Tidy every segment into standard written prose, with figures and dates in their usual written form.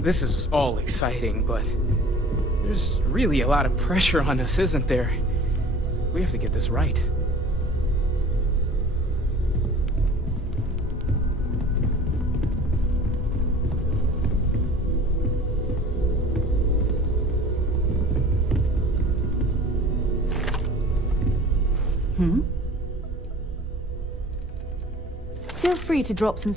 This is all exciting, but there's really a lot of pressure on us, isn't there? We have to get this right. Feel free to drop some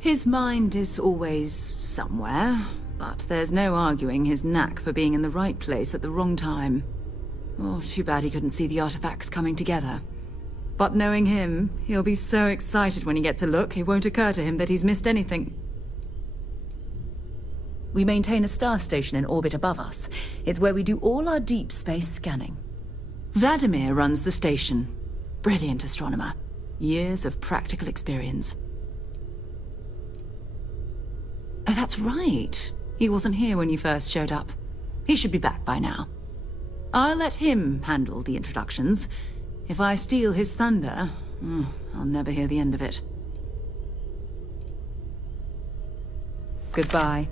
His mind is always somewhere, but there's no arguing his knack for being in the right place at the wrong time. Oh, too bad he couldn't see the artifacts coming together. But knowing him, he'll be so excited when he gets a look, it won't occur to him that he's missed anything. We maintain a star station in orbit above us. It's where we do all our deep space scanning. Vladimir runs the station. Brilliant astronomer. Years of practical experience. Oh, that's right. He wasn't here when you first showed up. He should be back by now. I'll let him handle the introductions. If I steal his thunder, I'll never hear the end of it. Goodbye.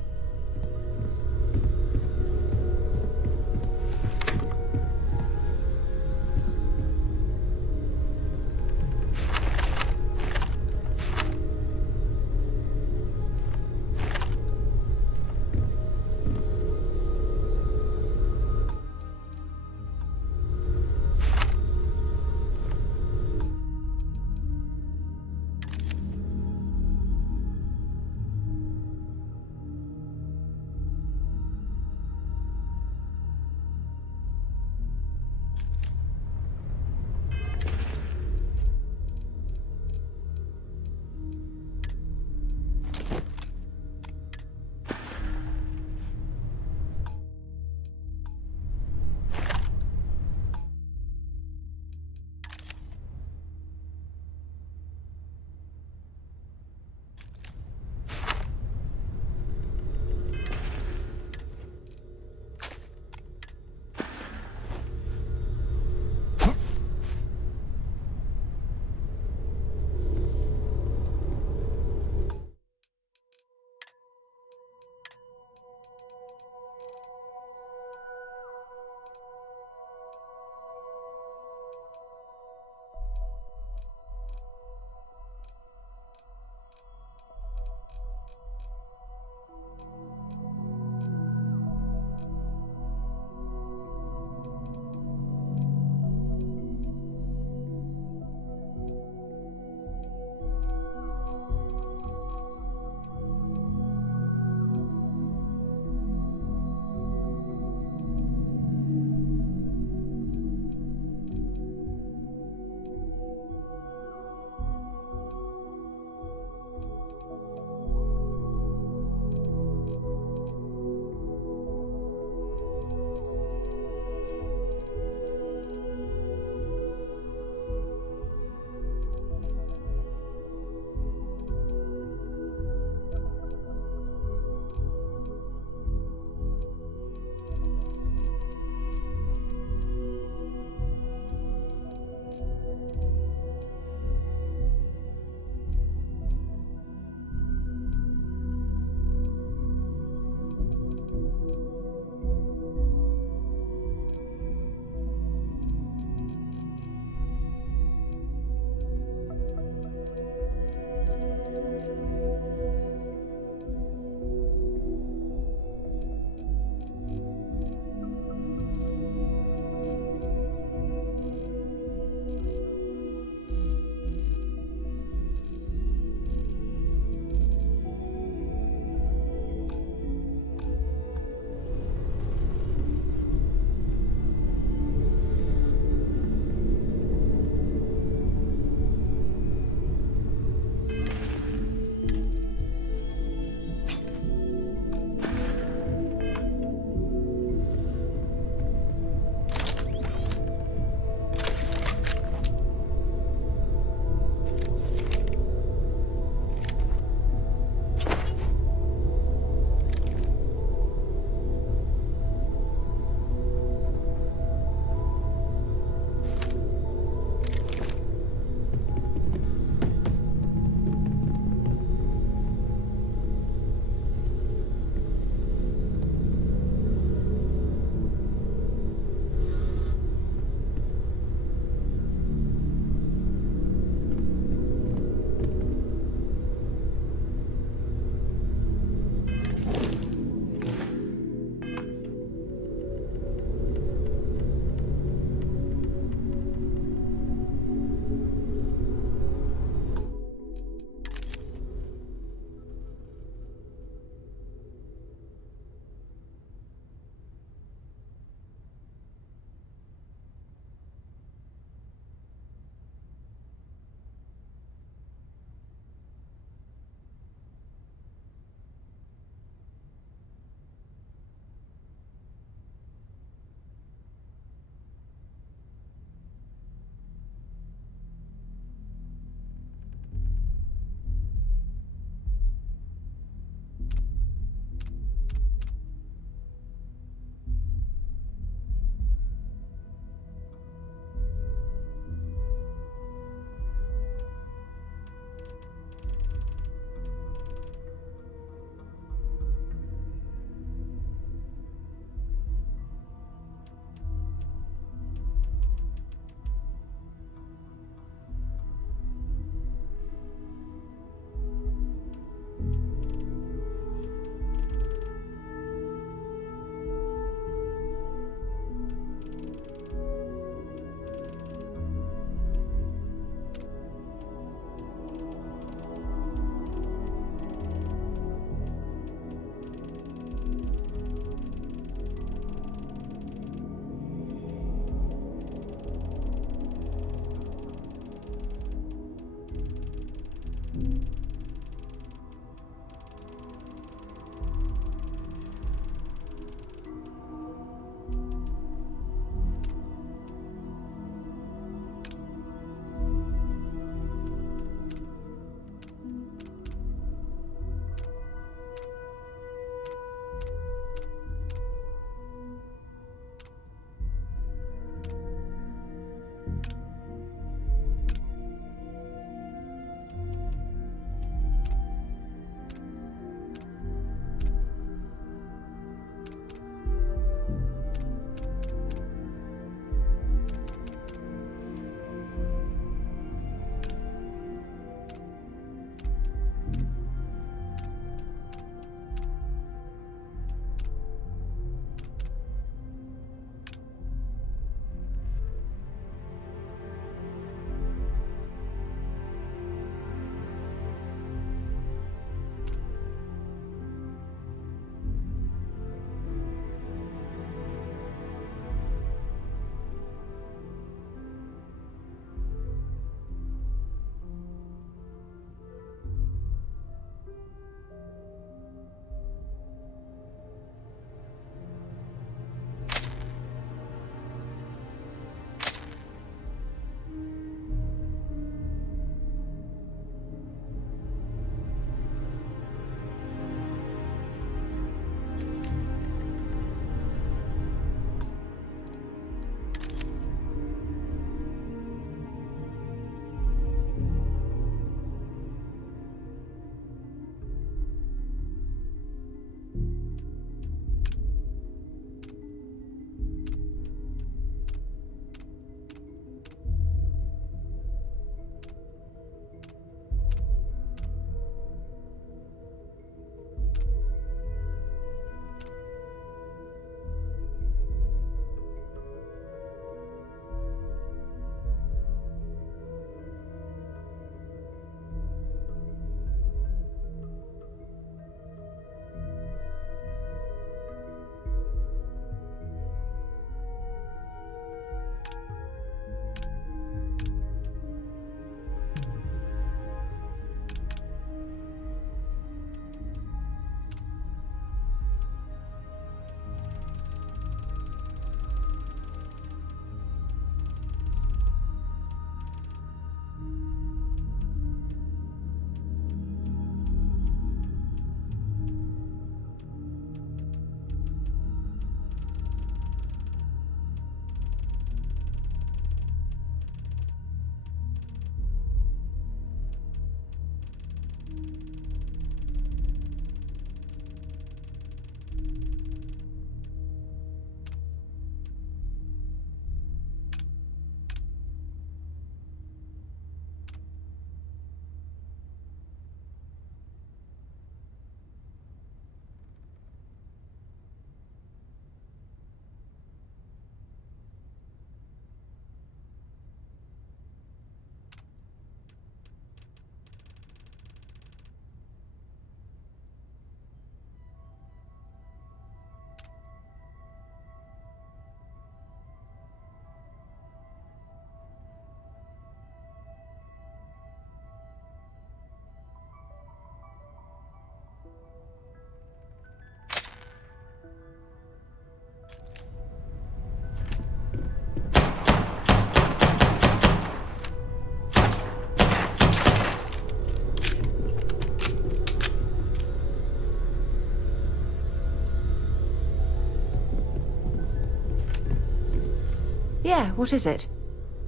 Yeah, what is it?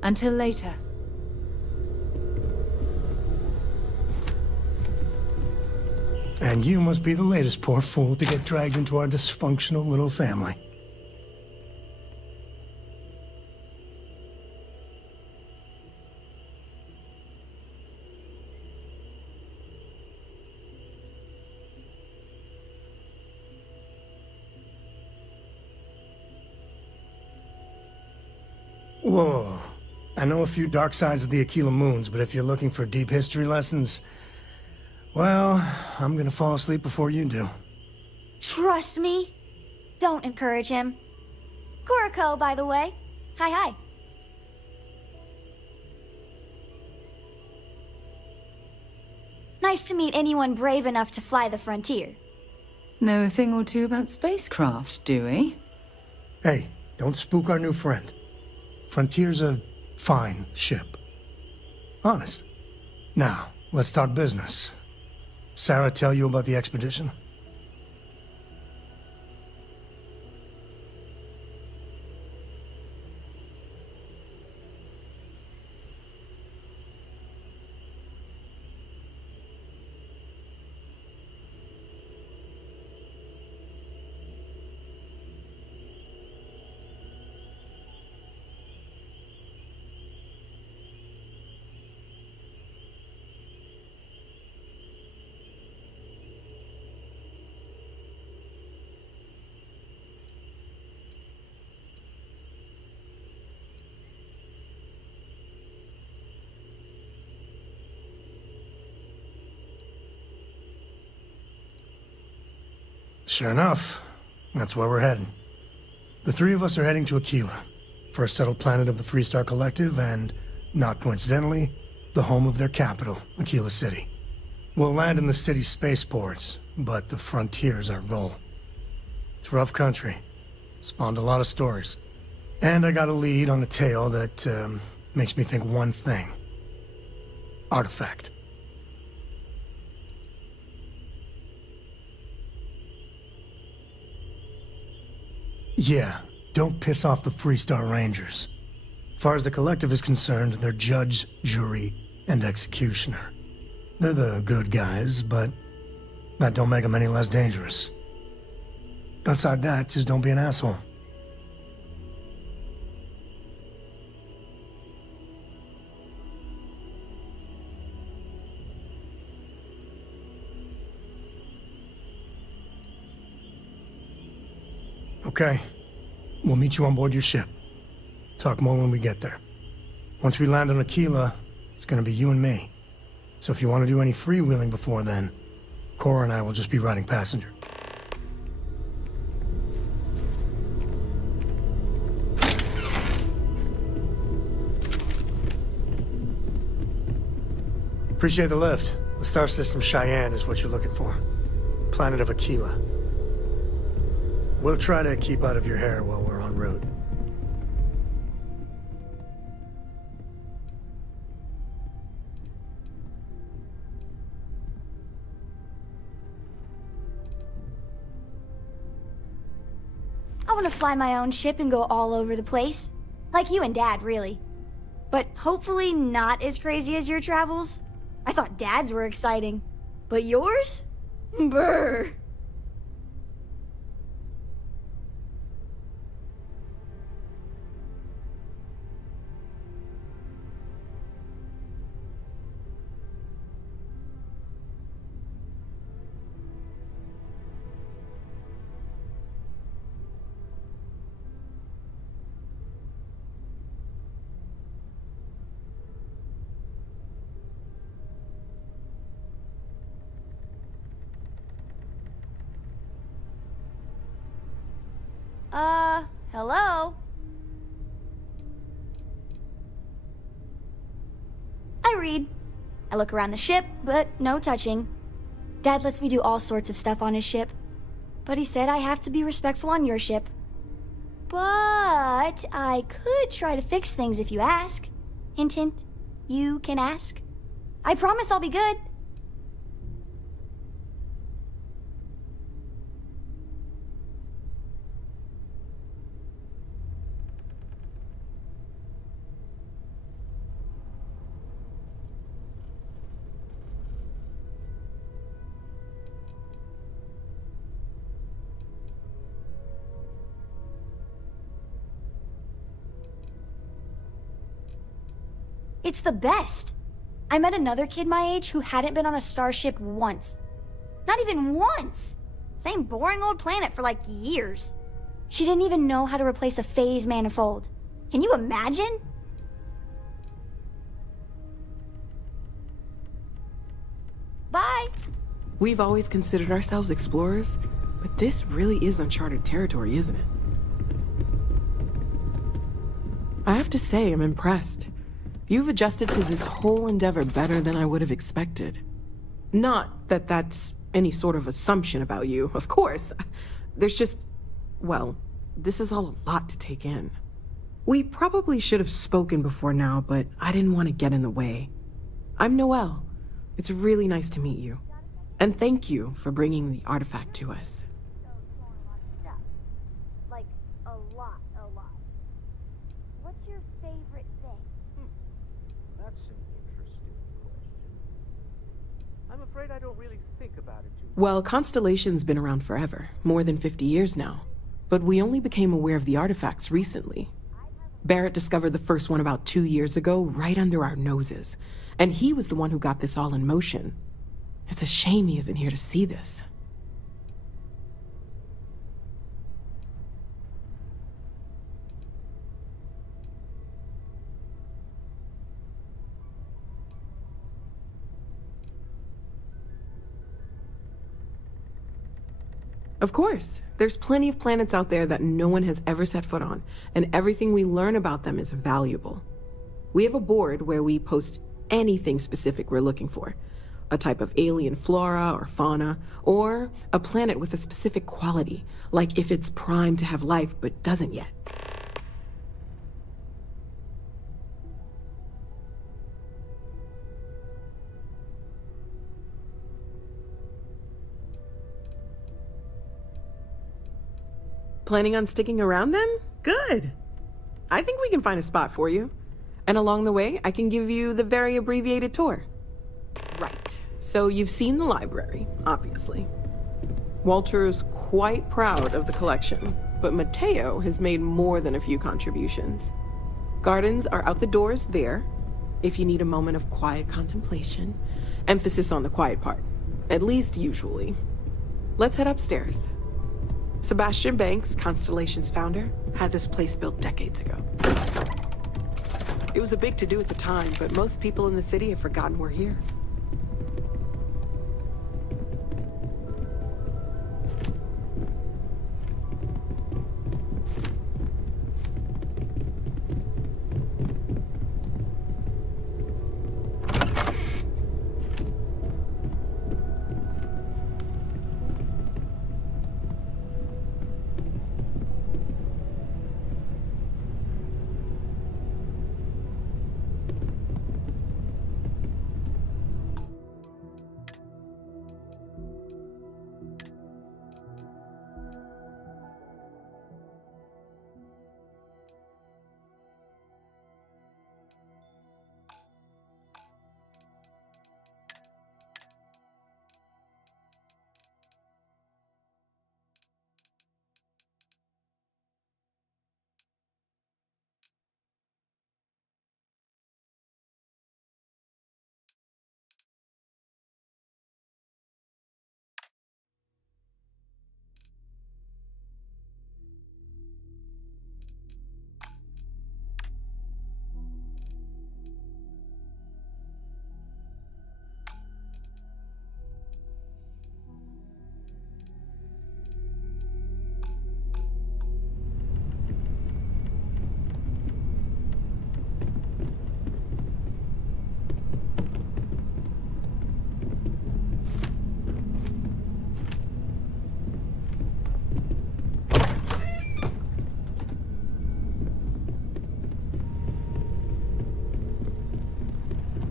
Until later. And you must be the latest poor fool to get dragged into our dysfunctional little family. Whoa. I know a few dark sides of the Aquila Moons, but if you're looking for deep history lessons, well, I'm gonna fall asleep before you do. Trust me. Don't encourage him. Kuriko, by the way. Hi, hi. Nice to meet anyone brave enough to fly the frontier. Know a thing or two about spacecraft, do we? Hey, don't spook our new friend. Frontier's a fine ship. Honest. Now, let's talk business. Sarah tell you about the expedition? Sure enough, that's where we're heading. The three of us are heading to Aquila, first settled planet of the Freestar Collective and, not coincidentally, the home of their capital, Aquila City. We'll land in the city's spaceports, but the frontier's our goal. It's rough country. Spawned a lot of stories. And I got a lead on a tale that makes me think one thing. Artifact. Yeah, don't piss off the Freestar Rangers. As far as the Collective is concerned, they're judge, jury, and executioner. They're the good guys, but that don't make them any less dangerous. Outside that, just don't be an asshole. Okay. We'll meet you on board your ship. Talk more when we get there. Once we land on Aquila, it's gonna be you and me. So if you want to do any freewheeling before then, Cora and I will just be riding passenger. Appreciate the lift. The star system Cheyenne is what you're looking for. Planet of Aquila. We'll try to keep out of your hair while we're en route. I want to fly my own ship and go all over the place. Like you and Dad, really. But hopefully not as crazy as your travels. I thought Dad's were exciting. But yours? Brr. Hello? I read. I look around the ship, but no touching. Dad lets me do all sorts of stuff on his ship. But he said I have to be respectful on your ship. But I could try to fix things if you ask. Hint, hint. You can ask. I promise I'll be good. It's the best. I met another kid my age who hadn't been on a starship once. Not even once! Same boring old planet for like years. She didn't even know how to replace a phase manifold. Can you imagine? Bye! We've always considered ourselves explorers, but this really is uncharted territory, isn't it? I have to say, I'm impressed. You've adjusted to this whole endeavor better than I would have expected. Not that that's any sort of assumption about you, of course. There's just, well, this is all a lot to take in. We probably should have spoken before now, but I didn't want to get in the way. I'm Noelle. It's really nice to meet you. And thank you for bringing the artifact to us. Like, a lot. What's your favorite thing? That's an interesting question. I'm afraid I don't really think about it too much. Well, Constellation's been around forever, more than 50 years now. But we only became aware of the artifacts recently. Barrett discovered the first one about 2 years ago, right under our noses. And he was the one who got this all in motion. It's a shame he isn't here to see this. Of course. There's plenty of planets out there that no one has ever set foot on, and everything we learn about them is valuable. We have a board where we post anything specific we're looking for. A type of alien flora or fauna, or a planet with a specific quality, like if it's primed to have life but doesn't yet. Planning on sticking around then? Good. I think we can find a spot for you. And along the way, I can give you the very abbreviated tour. Right. So you've seen the library, obviously. Walter's quite proud of the collection, but Mateo has made more than a few contributions. Gardens are out the doors there, if you need a moment of quiet contemplation. Emphasis on the quiet part, at least usually. Let's head upstairs. Sebastian Banks, Constellation's founder, had this place built decades ago. It was a big to-do at the time, but most people in the city have forgotten we're here.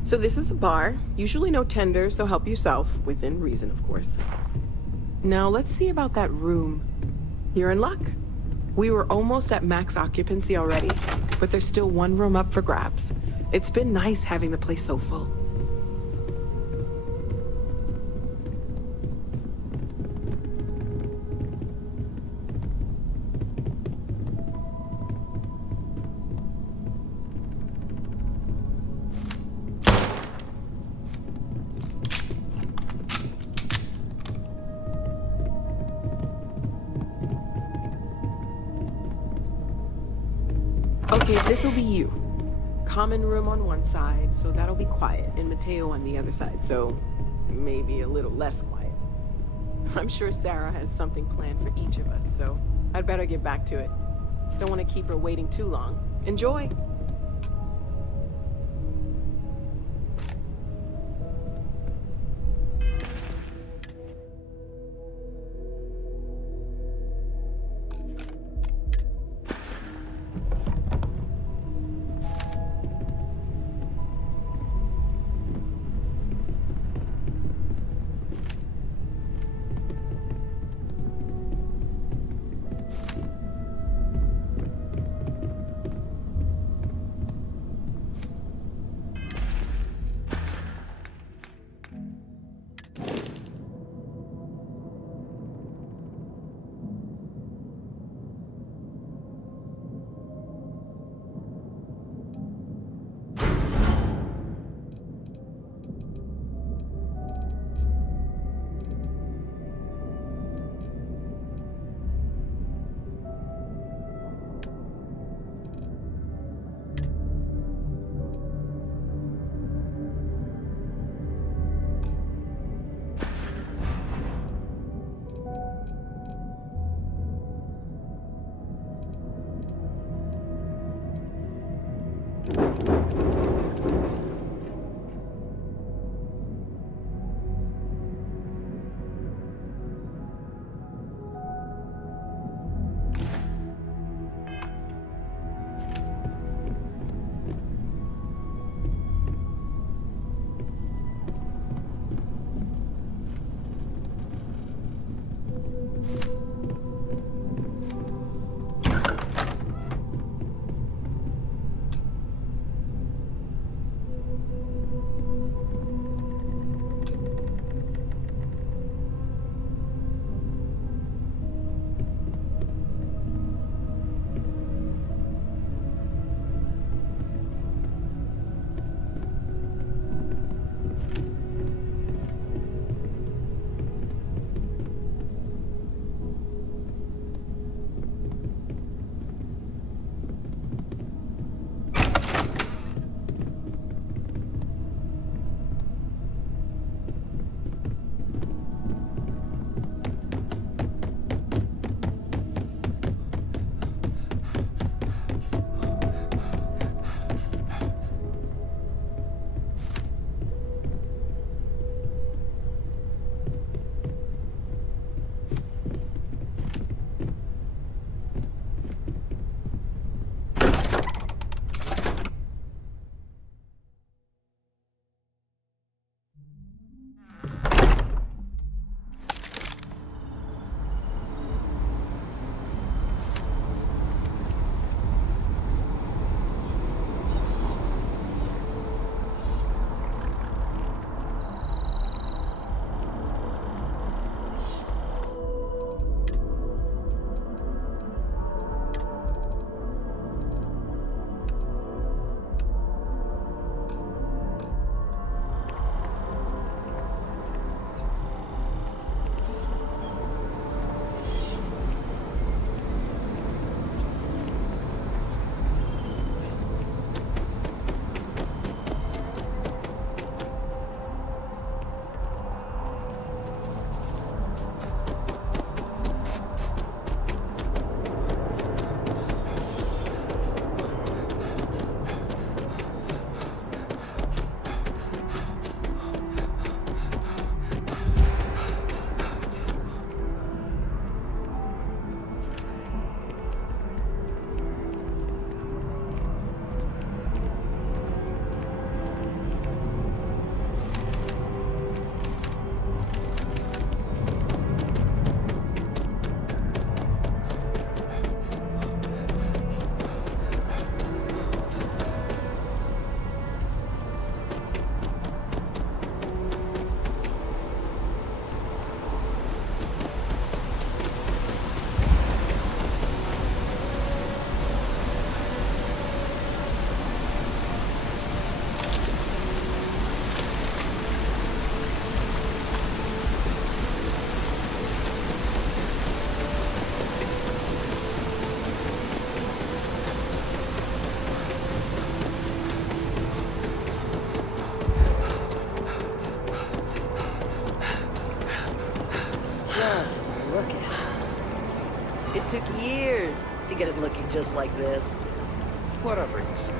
So this is the bar. Usually no tender, so help yourself. Within reason, of course. Now let's see about that room. You're in luck. We were almost at max occupancy already, but there's still one room up for grabs. It's been nice having the place so full. Okay, this'll be you. Common room on one side, so that'll be quiet, and Mateo on the other side, so maybe a little less quiet. I'm sure Sarah has something planned for each of us, so I'd better get back to it. Don't want to keep her waiting too long. Enjoy! Took years to get it looking just like this. Whatever you say.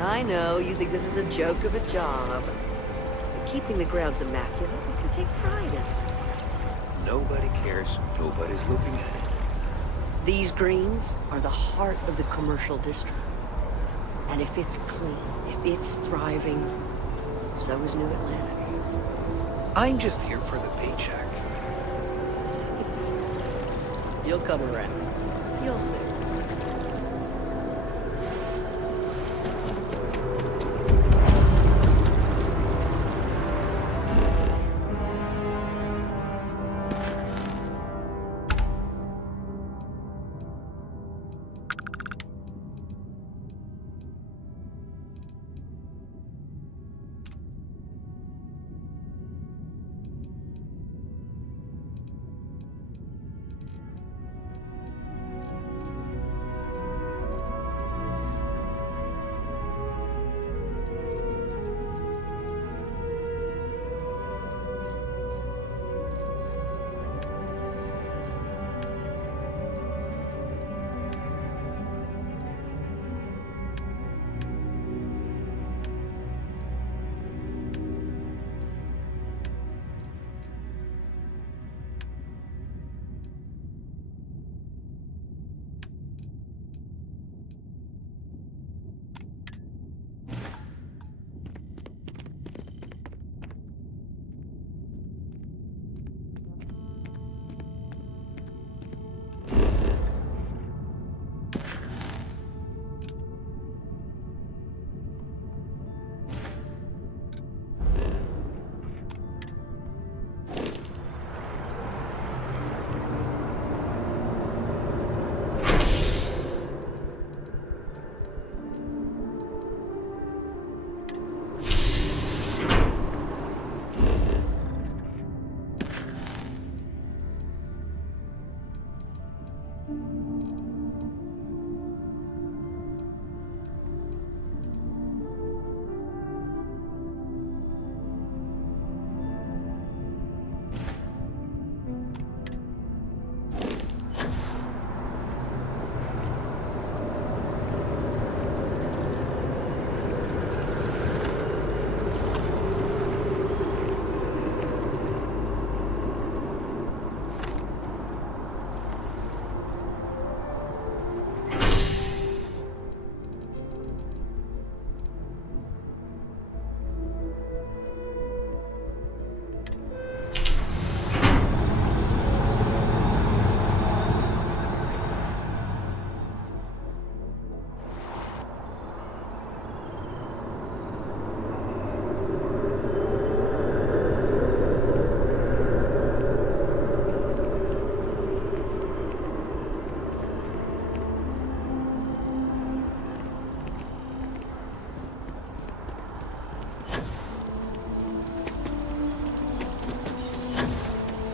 I know you think this is a joke of a job. But keeping the grounds immaculate, we can take pride in it. Nobody cares. Nobody's looking at it. These greens are the heart of the commercial district. And if it's clean, if it's thriving, so is New Atlantis. I'm just here for the paycheck. You'll come around. You'll see.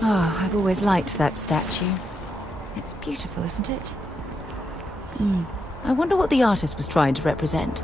Oh, I've always liked that statue. It's beautiful, isn't it? I wonder what the artist was trying to represent.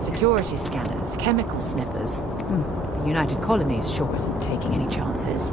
Security scanners, chemical sniffers. The United Colonies sure isn't taking any chances.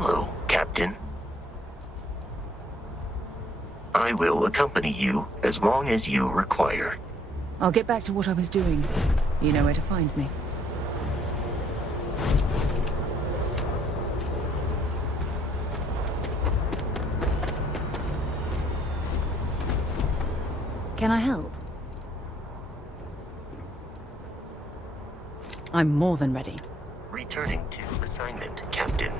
Hello, Captain. I will accompany you as long as you require. I'll get back to what I was doing. You know where to find me. Can I help? I'm more than ready. Returning to assignment, Captain.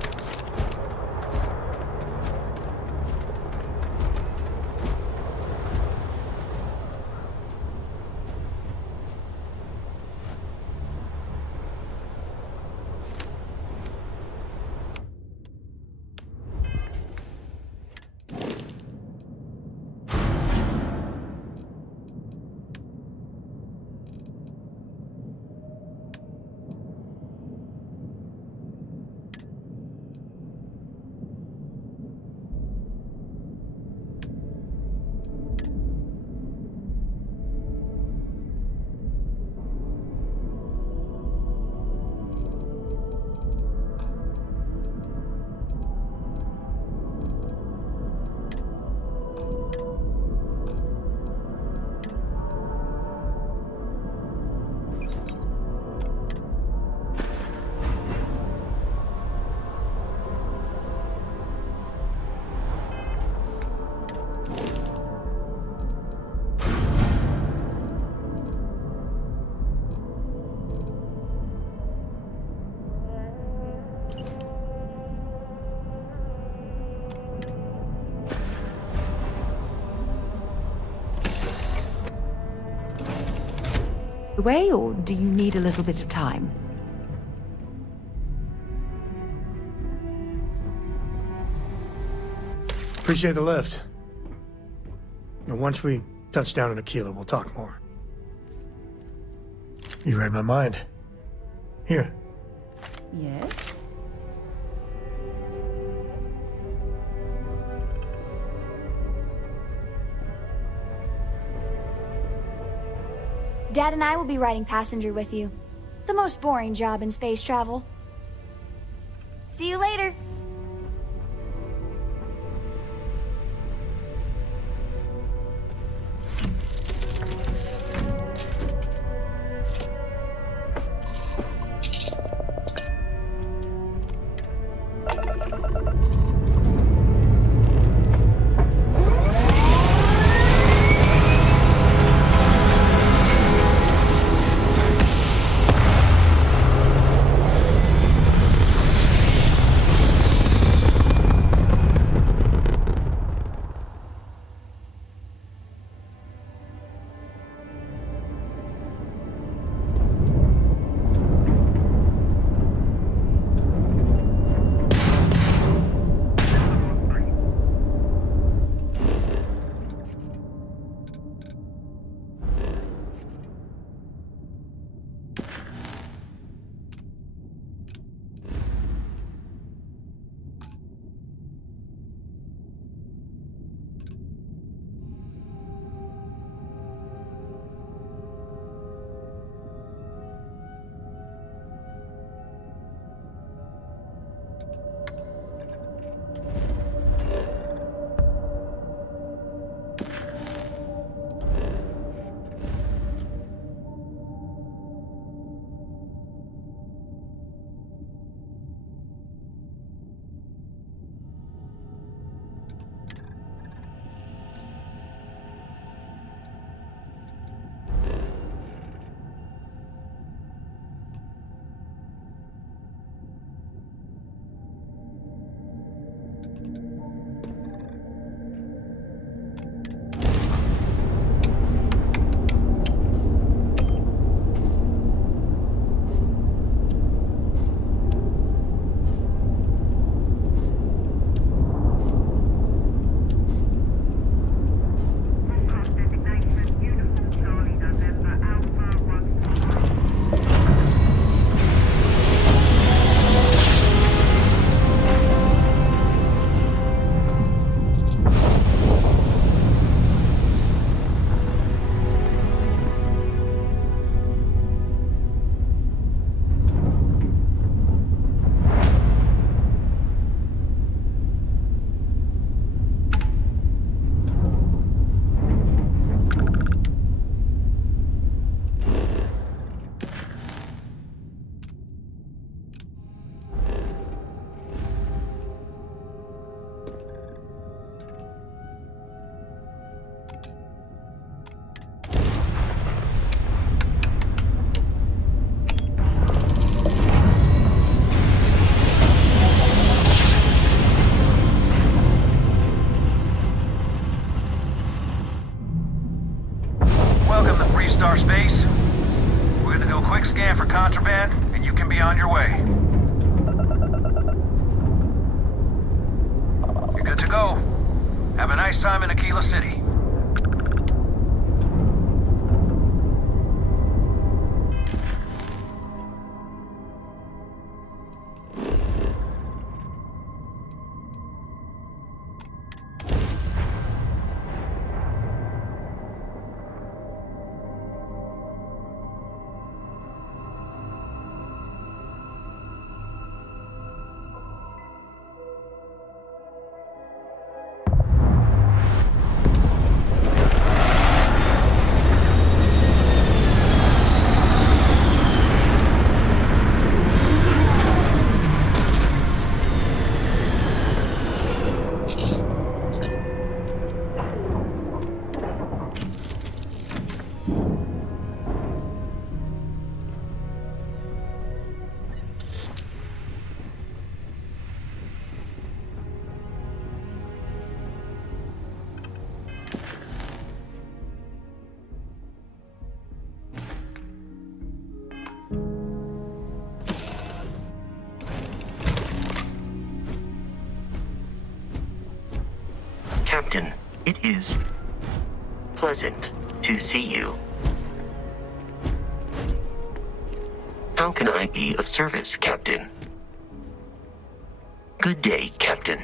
the way, or do you need a little bit of time? Appreciate the lift. Now, once we touch down in Aquila, we'll talk more. You read my mind. Here. Yes? Dad and I will be riding passenger with you. The most boring job in space travel. See you later. Space. We're gonna do a quick scan for contraband, and you can be on your way. You're good to go. Have a nice time in Aquila City. Captain, it is pleasant to see you. How can I be of service, Captain? Good day, Captain.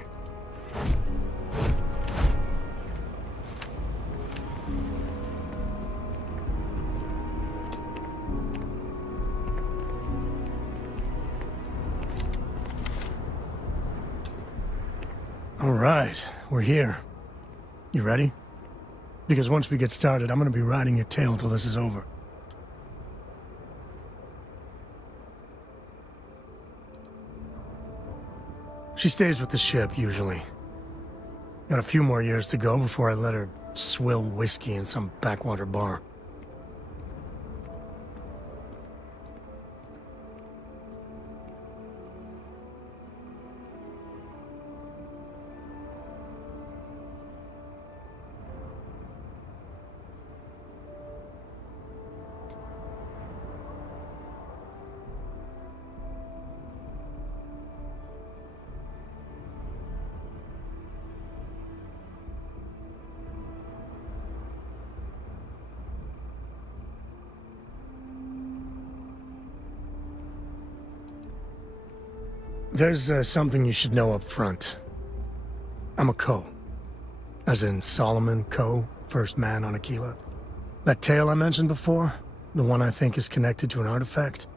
All right, we're here. You ready? Because once we get started, I'm gonna be riding your tail till this is over. She stays with the ship, usually. Got a few more years to go before I let her swill whiskey in some backwater bar. There's something you should know up front. I'm a Ko. As in Solomon Ko, first man on Aquila. That tale I mentioned before, the one I think is connected to an artifact,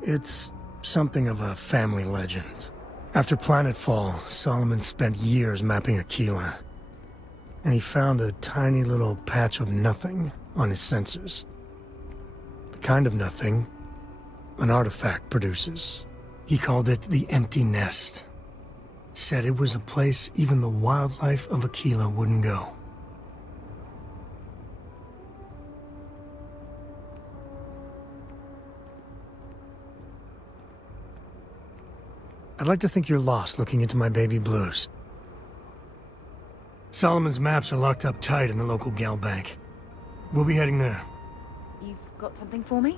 it's something of a family legend. After planetfall, Solomon spent years mapping Aquila, and he found a tiny little patch of nothing on his sensors. The kind of nothing an artifact produces. He called it the Empty Nest. Said it was a place even the wildlife of Aquila wouldn't go. I'd like to think you're lost looking into my baby blues. Solomon's maps are locked up tight in the local gal bank. We'll be heading there. You've got something for me?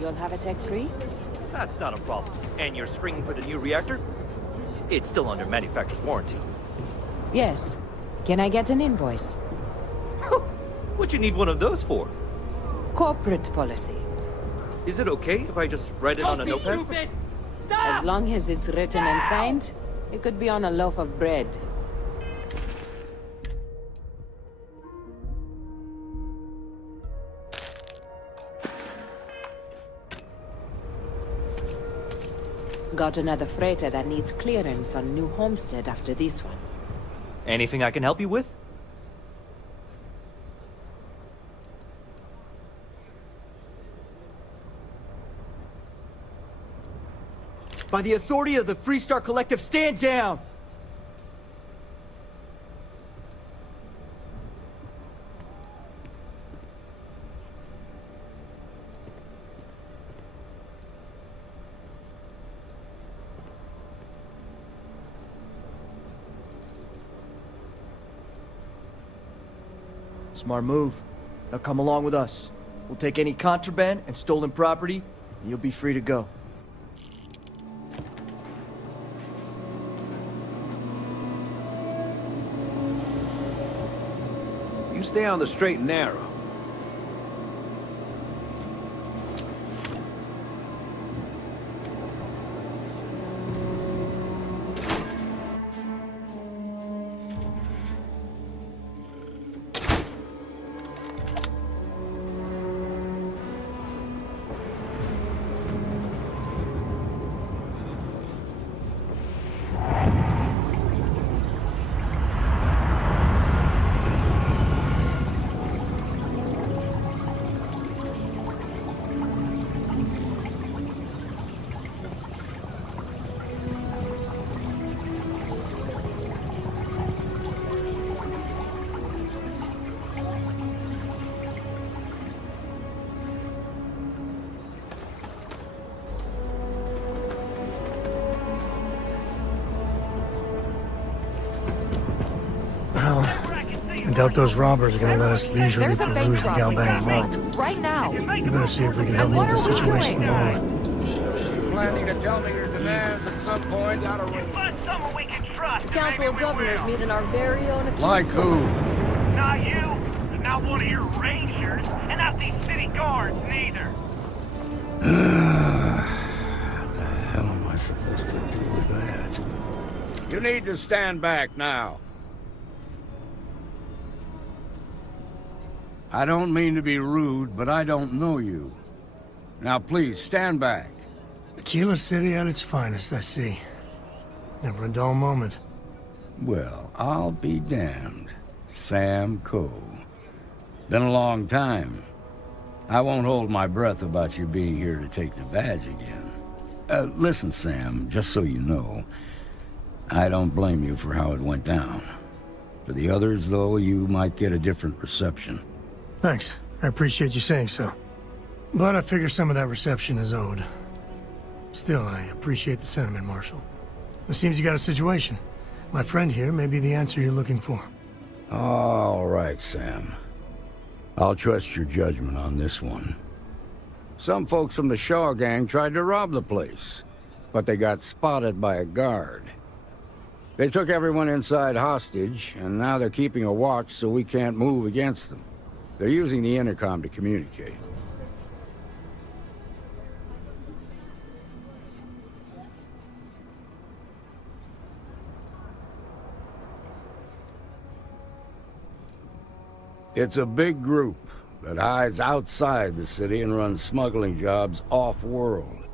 You'll have a tech free? That's not a problem. And you're screening for the new reactor? It's still under manufacturer's warranty. Yes. Can I get an invoice? What'd you need one of those for? Corporate policy. Is it okay if I just write it on a notepad? Stupid! Stop! As long as it's written and signed, it could be on a loaf of bread. Got another freighter that needs clearance on New Homestead after this one. Anything I can help you with? By the authority of the Freestar Collective, stand down! Smart move. Now come along with us. We'll take any contraband and stolen property, and you'll be free to go. You stay on the straight and narrow. doubt those robbers are gonna let us leisurely peruse the Galbang vault. Right now. We better see if we can help move the situation along. Planning to tell me your demands at some point? Find someone we can trust. Council of Governors meeting our very own accused. Like who? Not you, and not one of your rangers, and not these city guards neither. What the hell am I supposed to do with that? You need to stand back now. I don't mean to be rude, but I don't know you. Now please, stand back. Aquila City at its finest, I see. Never a dull moment. Well, I'll be damned. Sam Coe. Been a long time. I won't hold my breath about you being here to take the badge again. Listen, Sam, just so you know, I don't blame you for how it went down. For the others, though, you might get a different reception. Thanks. I appreciate you saying so. But I figure some of that reception is owed. Still, I appreciate the sentiment, Marshal. It seems you got a situation. My friend here may be the answer you're looking for. All right, Sam. I'll trust your judgment on this one. Some folks from the Shaw gang tried to rob the place, but they got spotted by a guard. They took everyone inside hostage, and now they're keeping a watch so we can't move against them. They're using the intercom to communicate. It's a big group that hides outside the city and runs smuggling jobs off-world.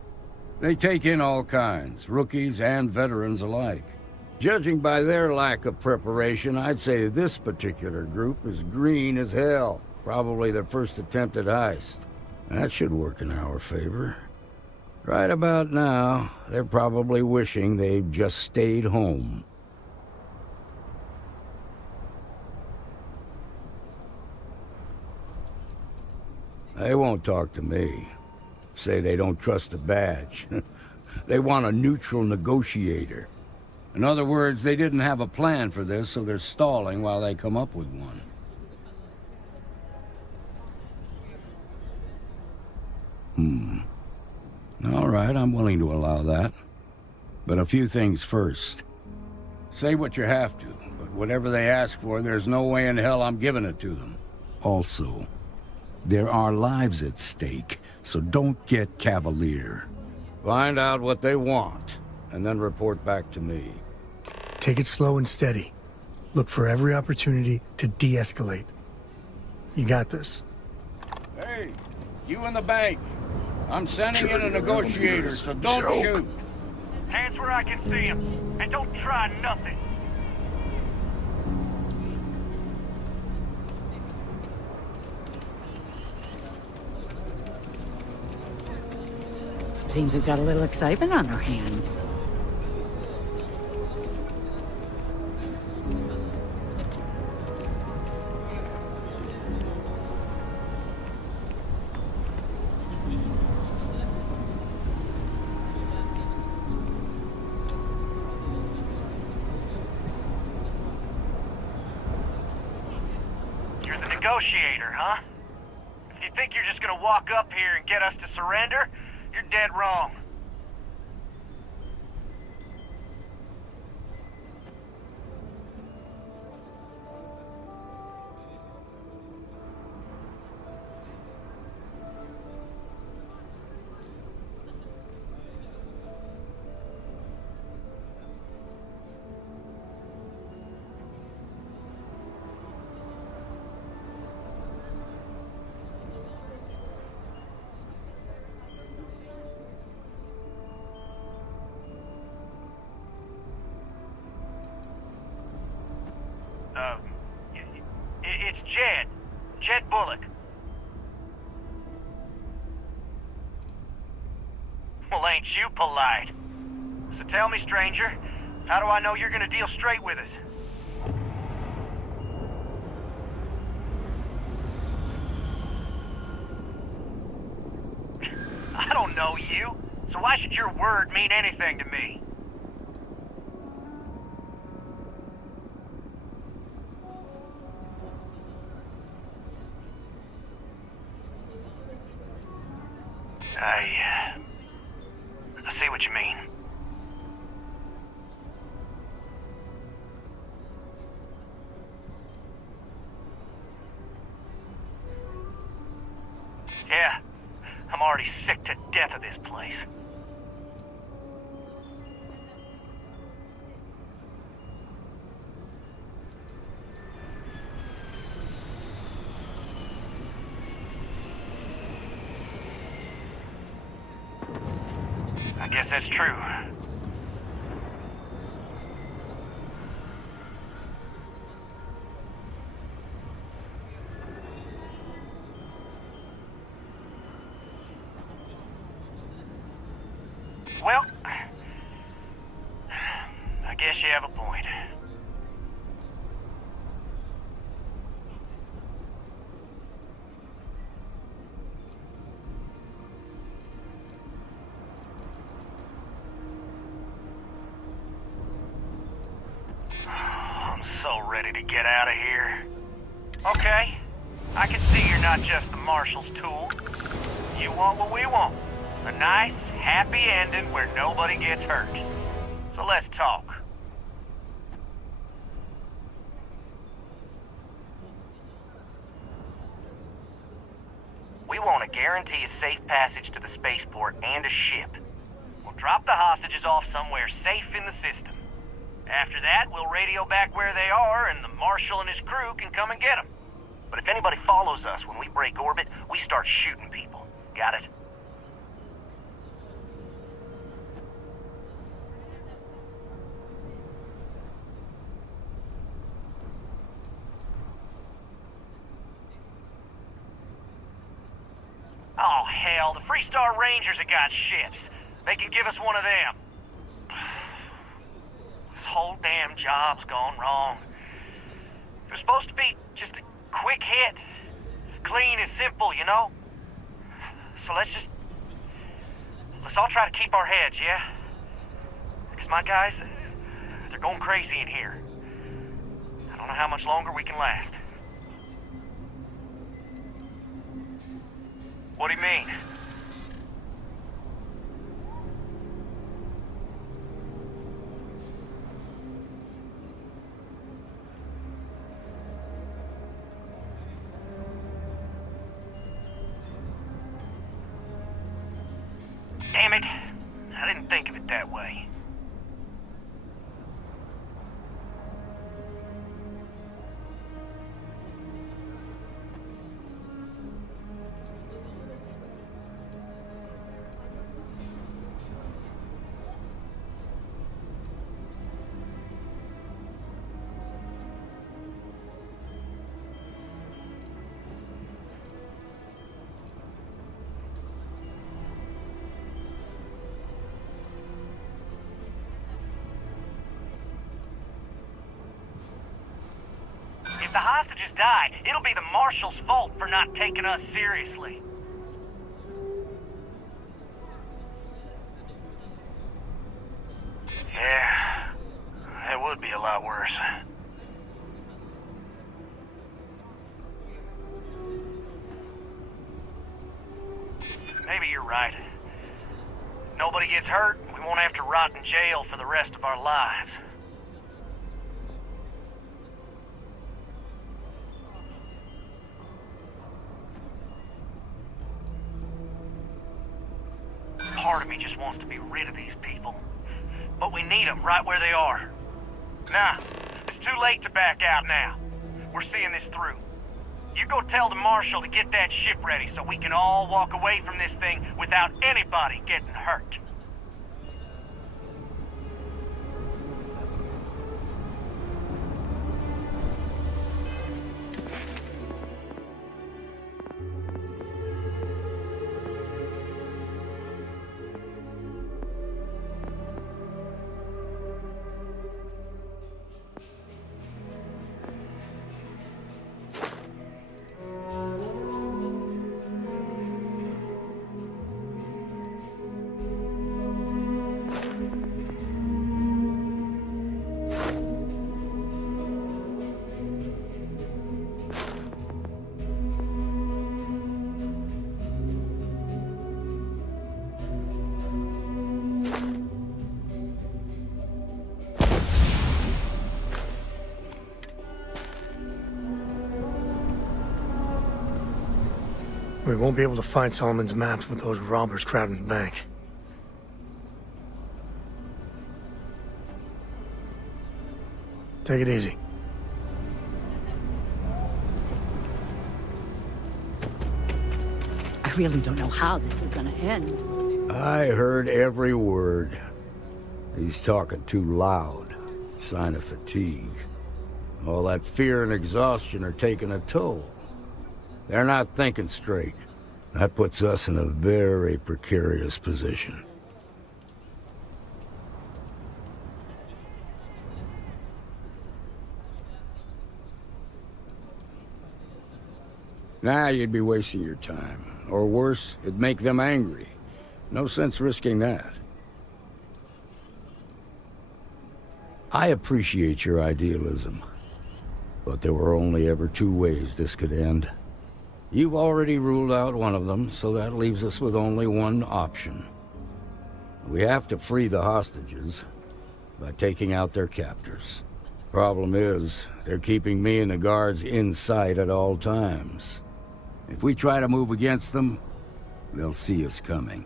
They take in all kinds, rookies and veterans alike. Judging by their lack of preparation, I'd say this particular group is green as hell. Probably their first attempt at heist. That should work in our favor. Right about now, they're probably wishing they'd just stayed home. They won't talk to me. Say they don't trust the badge. They want a neutral negotiator. In other words, they didn't have a plan for this, so they're stalling while they come up with one. All right, I'm willing to allow that. But a few things first. Say what you have to, but whatever they ask for, there's no way in hell I'm giving it to them. Also, there are lives at stake, so don't get cavalier. Find out what they want, and then report back to me. Take it slow and steady. Look for every opportunity to de-escalate. You got this. Hey, you in the bank. I'm sending in a negotiator, so don't shoot. Hands where I can see him, and don't try nothing. Seems we've got a little excitement on our hands. You're the negotiator, huh? If you think you're just gonna walk up here and get us to surrender, you're dead wrong. It's Jed. Jed Bullock. Well, ain't you polite? So tell me, stranger, how do I know you're gonna deal straight with us? I don't know you, so why should your word mean anything to me? I see what you mean. Yeah, I'm already sick to death of this place. I guess that's true. Well, I guess you have a point. I'm so ready to get out of here. Okay, I can see you're not just the Marshal's tool. You want what we want. A nice, happy ending where nobody gets hurt. So let's talk. We want to guarantee a safe passage to the spaceport and a ship. We'll drop the hostages off somewhere safe in the system. After that, we'll radio back where they are, and the Marshal and his crew can come and get them. But if anybody follows us when we break orbit, we start shooting people. Got it? Oh, hell, the Freestar Rangers have got ships. They can give us one of them. This whole damn job's gone wrong. It was supposed to be just a quick hit. Clean and simple, you know? So let's all try to keep our heads, yeah? Because my guys, they're going crazy in here. I don't know how much longer we can last. What do you mean? Damn it. I didn't think of it that way. If the hostages die, it'll be the Marshal's fault for not taking us seriously. Yeah, that would be a lot worse. Maybe you're right. Nobody gets hurt, we won't have to rot in jail for the rest of our lives. Part of me just wants to be rid of these people. But we need them right where they are. Nah, it's too late to back out now. We're seeing this through. You go tell the Marshal to get that ship ready so we can all walk away from this thing without anybody getting hurt. We won't be able to find Solomon's maps with those robbers crowding the bank. Take it easy. I really don't know how this is gonna end. I heard every word. He's talking too loud. Sign of fatigue. All that fear and exhaustion are taking a toll. They're not thinking straight. That puts us in a very precarious position. Nah, you'd be wasting your time. Or worse, it'd make them angry. No sense risking that. I appreciate your idealism, but there were only ever two ways this could end. You've already ruled out one of them, so that leaves us with only one option. We have to free the hostages by taking out their captors. Problem is, they're keeping me and the guards in sight at all times. If we try to move against them, they'll see us coming.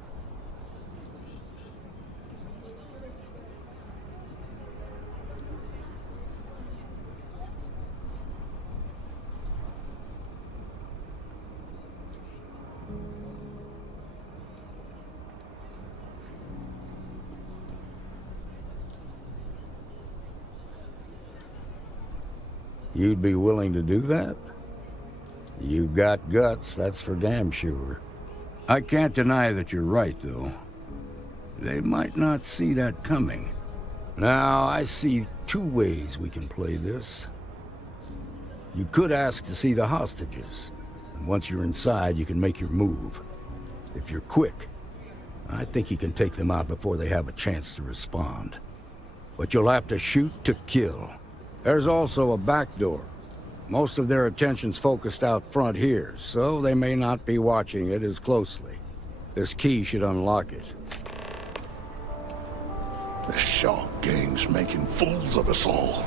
You'd be willing to do that? You've got guts, that's for damn sure. I can't deny that you're right, though. They might not see that coming. Now, I see two ways we can play this. You could ask to see the hostages, and once you're inside, you can make your move. If you're quick, I think you can take them out before they have a chance to respond. But you'll have to shoot to kill. There's also a back door. Most of their attention's focused out front here, so they may not be watching it as closely. This key should unlock it. The shark gang's making fools of us all.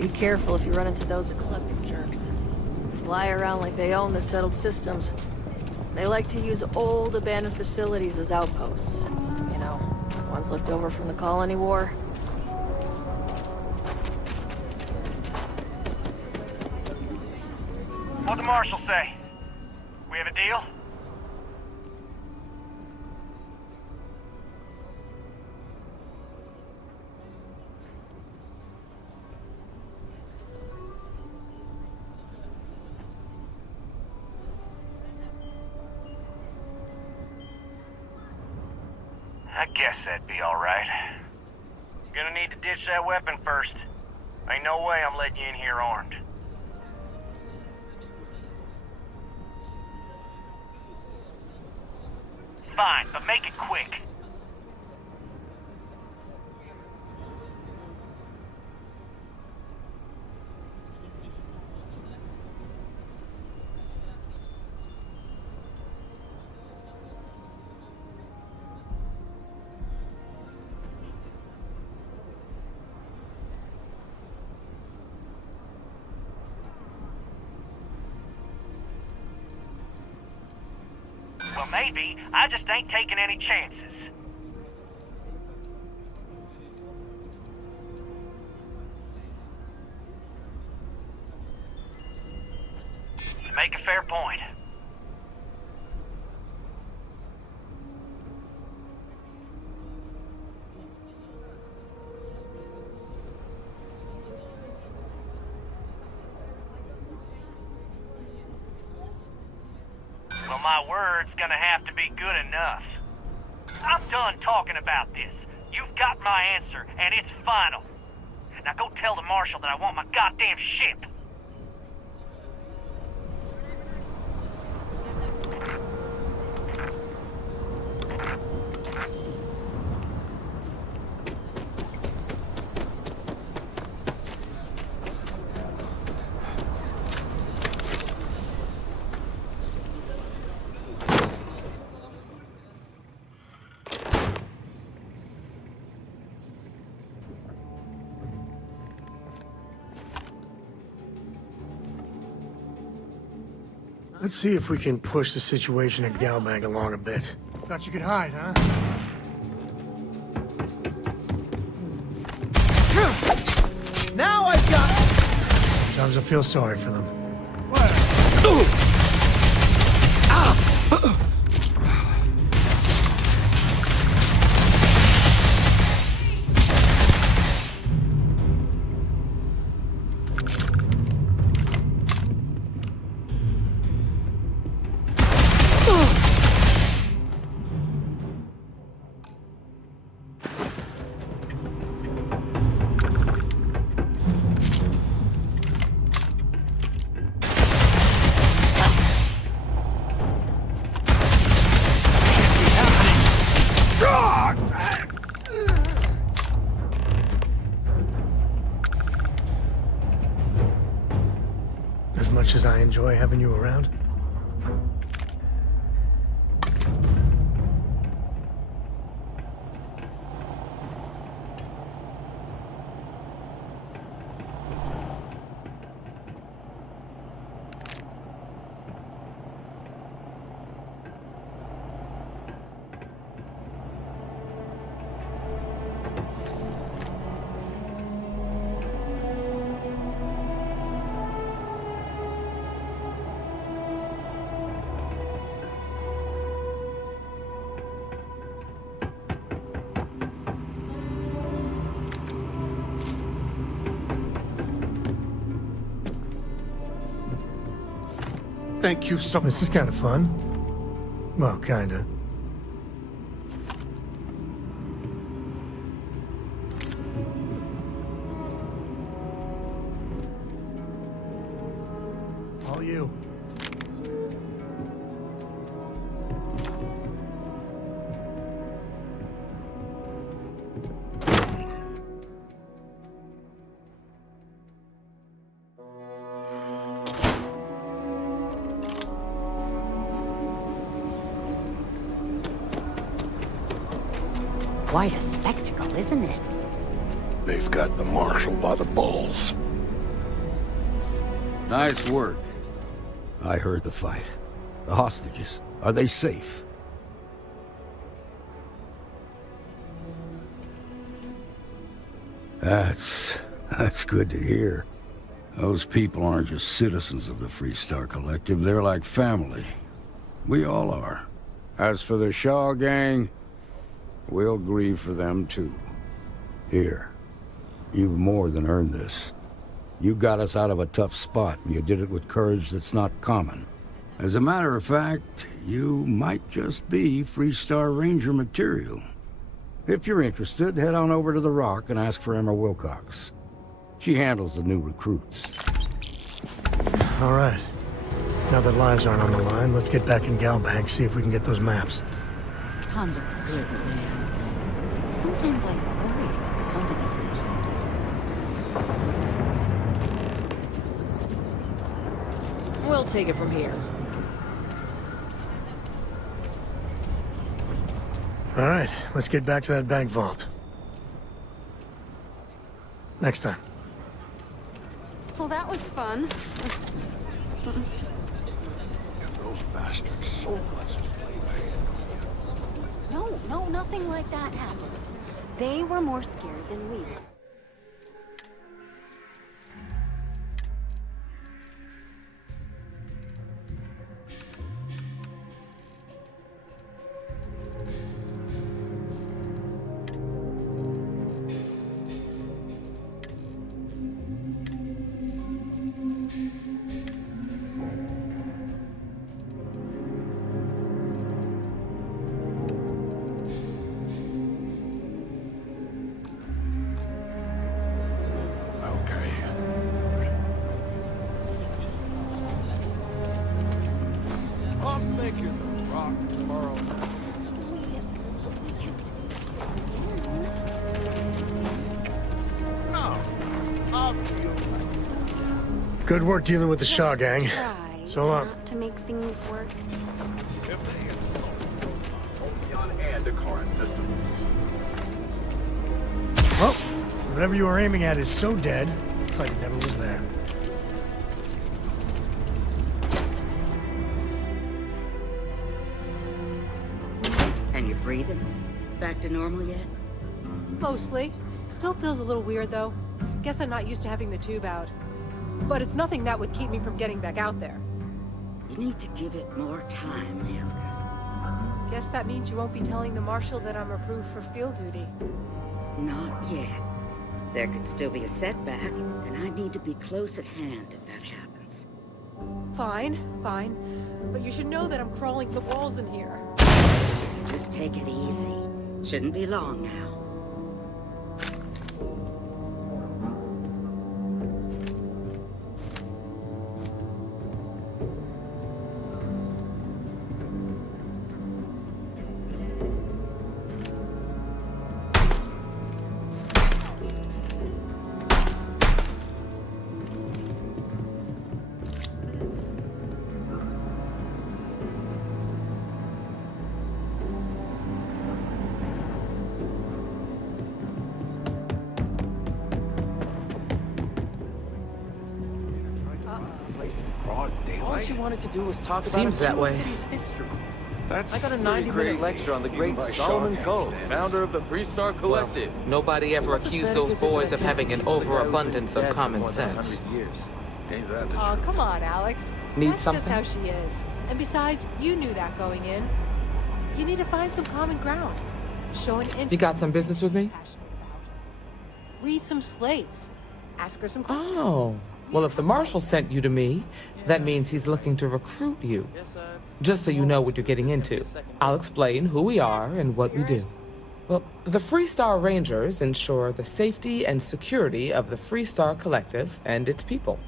Be careful if you run into those eclectic jerks. Fly around like they own the settled systems. They like to use old, abandoned facilities as outposts. You know, ones left over from the colony war. What'd the marshal say? We have a deal? I guess that'd be all right. You're gonna need to ditch that weapon first. Ain't no way I'm letting you in here armed. Fine, but make it quick. Well, maybe. I just ain't taking any chances. You make a fair point. Well, my word's gonna have to be good enough. I'm done talking about this. You've got my answer, and it's final. Now go tell the Marshal that I want my goddamn ship. Let's see if we can push the situation at Galbank along a bit. Thought you could hide, huh? Now I've got... Sometimes I feel sorry for them. As much as I enjoy having you around. Thank you so much. This is kind of fun. Well, kinda. All you. Quite a spectacle, isn't it? They've got the Marshal by the balls. Nice work. I heard the fight. The hostages, are they safe? That's good to hear. Those people aren't just citizens of the Freestar Collective, they're like family. We all are. As for the Shaw gang, we'll grieve for them too. Here, you've more than earned this. You got us out of a tough spot, and you did it with courage that's not common. As a matter of fact, you might just be Freestar Ranger material. If you're interested, head on over to the Rock and ask for Emma Wilcox. She handles the new recruits. All right. Now that lives aren't on the line, let's get back in Galbank, see if we can get those maps. Tom's a good man. Sometimes I worry about the company he keeps. We'll take it from here. All right, let's get back to that bank vault. Next time. Well, that was fun. Those bastards so much to play bad. No, nothing like that happened. They were more scared than we were. Good work dealing with the Shaw gang. So long. Not to make things worse. Well, whatever you were aiming at is so dead, it's like it never was there. And you're breathing? Back to normal yet? Mostly. Still feels a little weird, though. Guess I'm not used to having the tube out. But it's nothing that would keep me from getting back out there. You need to give it more time, Helga. Guess that means you won't be telling the Marshal that I'm approved for field duty. Not yet. There could still be a setback, and I need to be close at hand if that happens. Fine, fine. But you should know that I'm crawling the walls in here. Just take it easy. Shouldn't be long now. All she wanted to do was talk Seems about that Aquila way. City's history. That's I got a pretty 90-minute crazy, lecture on the even great by Solomon Shaw Coe, gang standards. founder of the Freestar Collective. Nobody ever accused those boys of having an overabundance of common sense. Ain't that the Oh, truth? come on, Alex. Need That's something? just how she is. And besides, you knew that going in. You need to find some common ground. Show an interest. You got some business with me? Read some slates. Ask her some questions. Oh. Well, if the Marshal sent you to me, that means he's looking to recruit you. Just so you know what you're getting into, I'll explain who we are and what we do. Well, the Freestar Rangers ensure the safety and security of the Freestar Collective and its people.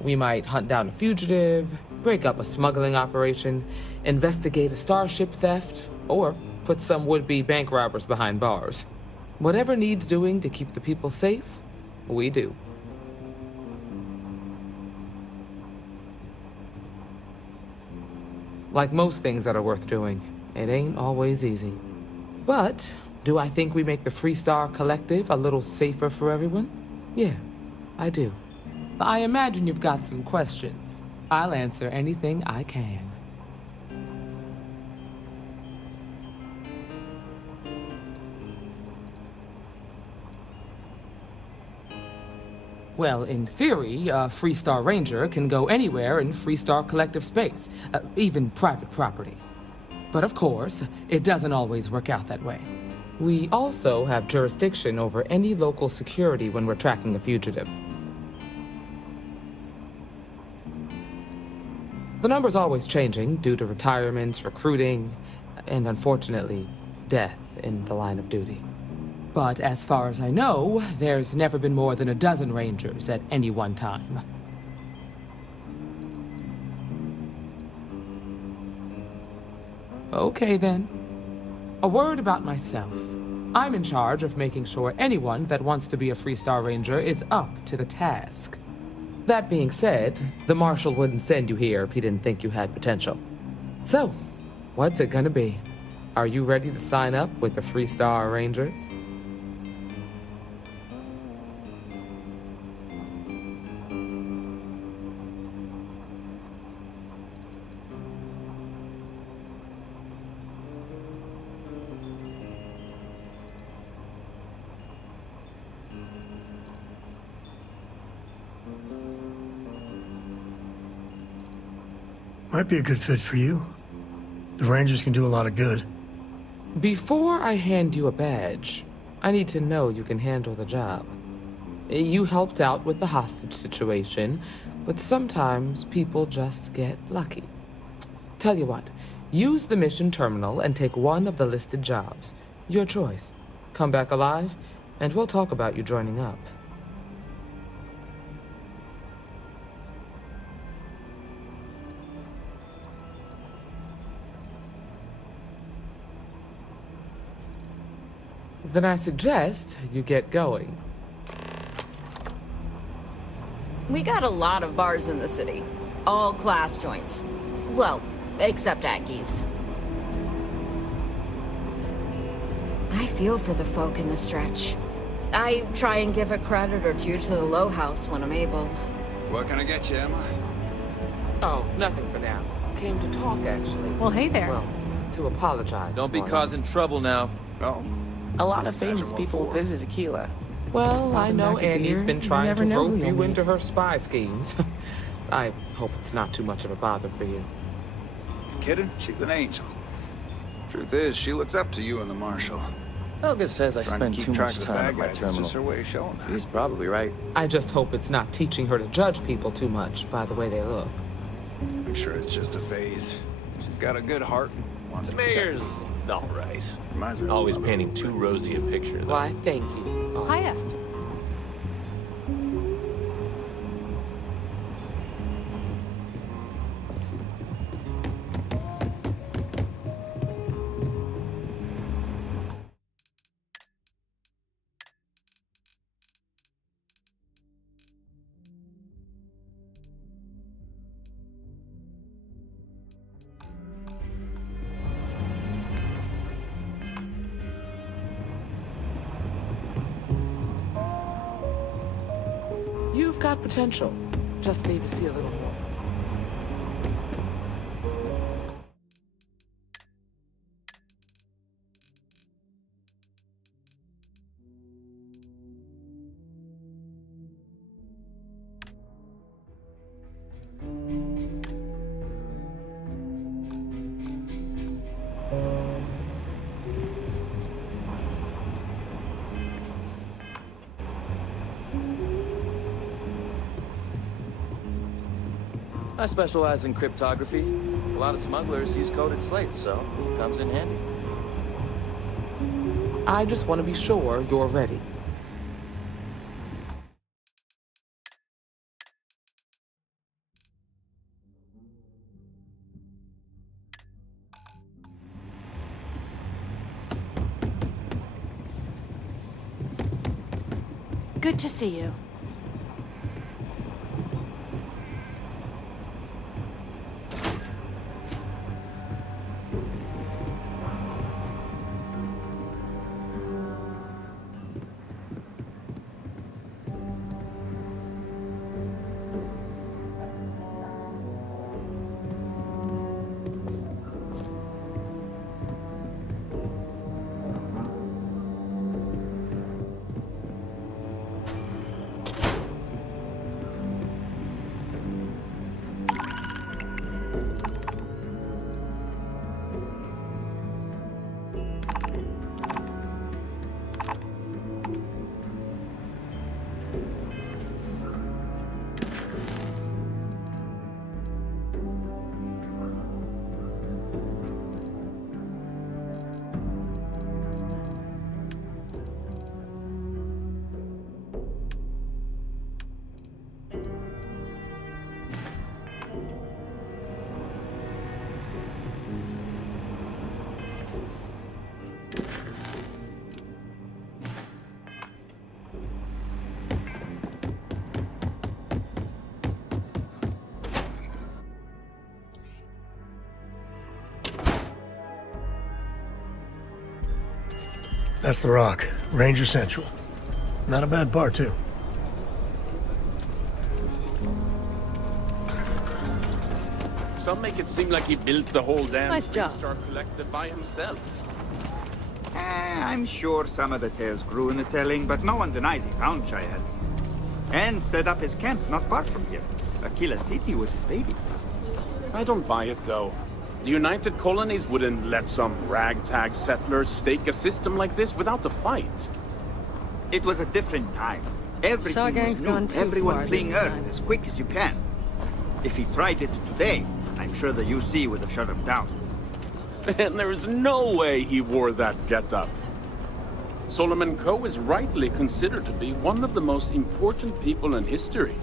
We might hunt down a fugitive, break up a smuggling operation, investigate a starship theft, or put some would-be bank robbers behind bars. Whatever needs doing to keep the people safe, we do. Like most things that are worth doing, it ain't always easy. But do I think we make the Freestar Collective a little safer for everyone? Yeah, I do. I imagine you've got some questions. I'll answer anything I can. Well, in theory, a Freestar Ranger can go anywhere in Freestar Collective space, even private property. But of course, it doesn't always work out that way. We also have jurisdiction over any local security when we're tracking a fugitive. The number's always changing due to retirements, recruiting, and unfortunately, death in the line of duty. But as far as I know, there's never been more than a dozen Rangers at any one time. Okay then. A word about myself. I'm in charge of making sure anyone that wants to be a Freestar Ranger is up to the task. That being said, the Marshal wouldn't send you here if he didn't think you had potential. So, what's it gonna be? Are you ready to sign up with the Freestar Rangers? Might be a good fit for you. The Rangers can do a lot of good. Before I hand you a badge, I need to know you can handle the job. You helped out with the hostage situation, but sometimes people just get lucky. Tell you what, use the mission terminal and take one of the listed jobs. Your choice. Come back alive, and we'll talk about you joining up. Then I suggest you get going. We got a lot of bars in the city. All class joints. Well, except Aggies. I feel for the folk in the stretch. I try and give a credit or two to the Low House when I'm able. What can I get you, Emma? Oh, nothing for now. Came to talk, actually. Well, hey there. Well, to apologize. Don't be for causing trouble now. Oh. A lot of famous people visit Aquila. Well, I Father know Maccabee Annie's here, been you trying never to know who rope you'll you meet. into her spy schemes. I hope it's not too much of a bother for you. You kidding? She's an angel. Truth is, she looks up to you and the Marshal. Helga says I Trying to spend keep too track much of the time bad at my guys is terminal. just her way of showing that. He's probably right. I just hope it's not teaching her to judge people too much by the way they look. I'm sure it's just a phase. She's got a good heart. Wants to protect Mayor's all right. Reminds me of Always the painting mother. too rosy a picture, though. Why, thank you. Hiya. You've got potential. Just need to see a little more. I specialize in cryptography. A lot of smugglers use coded slates, so it comes in handy. I just want to be sure you're ready. Good to see you. That's the Rock, Ranger Central. Not a bad bar, too. Some make it seem like he built the whole damn Nice job. Star Collective by himself. I'm sure some of the tales grew in the telling, but no one denies he found Shaihan. And set up his camp not far from here. Aquila City was his baby. I don't buy it, though. The United Colonies wouldn't let some ragtag settlers stake a system like this without a fight. It was a different time. Everything Shawgang's was new. gone too Everyone far fleeing this Earth time. as quick as you can. If he tried it today, I'm sure the UC would have shut him down. And there is no way he wore that getup. Solomon Coe is rightly considered to be one of the most important people in history.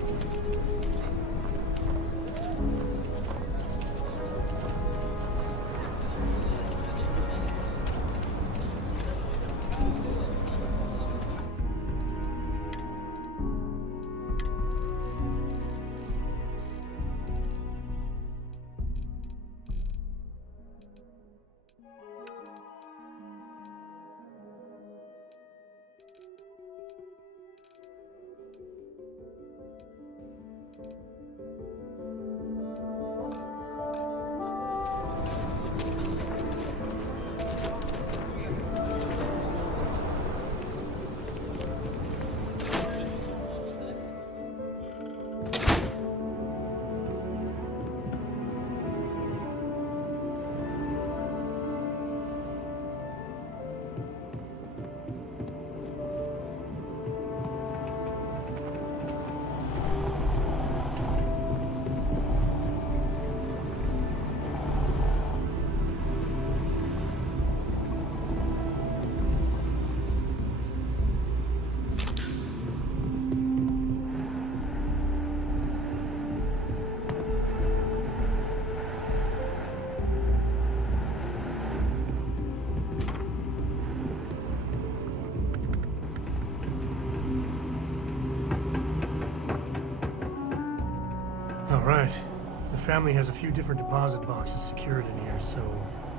family has a few different deposit boxes secured in here, so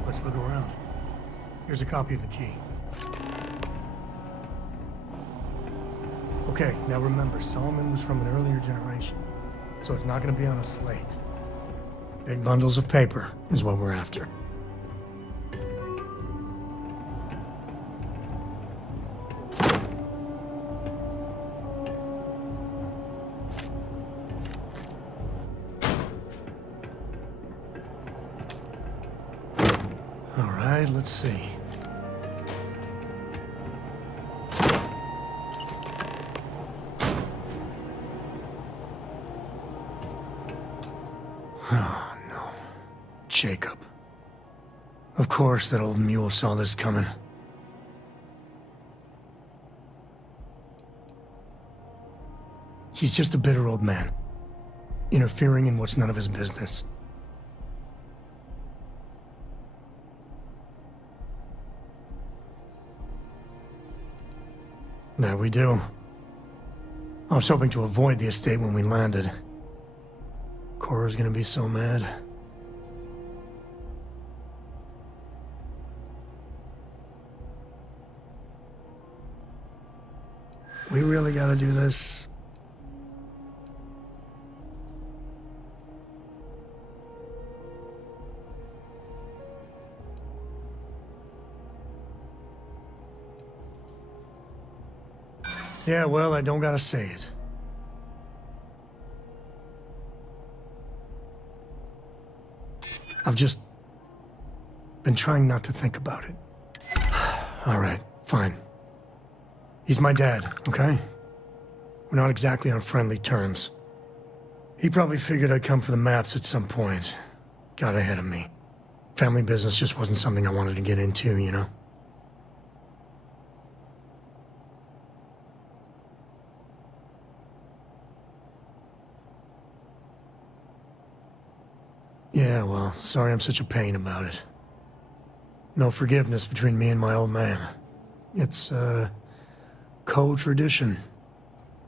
let's look around. Here's a copy of the key. Okay, now remember, Solomon was from an earlier generation, so it's not going to be on a slate. Big bundles of paper is what we're after. All right, let's see. Oh, no. Jacob. Of course that old mule saw this coming. He's just a bitter old man, interfering in what's none of his business. There we do. I was hoping to avoid the estate when we landed. Cora's gonna be so mad. We really gotta do this. Yeah, well, I don't gotta say it. I've just been trying not to think about it. All right, fine. He's my dad, okay? We're not exactly on friendly terms. He probably figured I'd come for the maps at some point. Got ahead of me. Family business just wasn't something I wanted to get into, you know? Yeah, well, sorry I'm such a pain about it. No forgiveness between me and my old man. It's, co-tradition.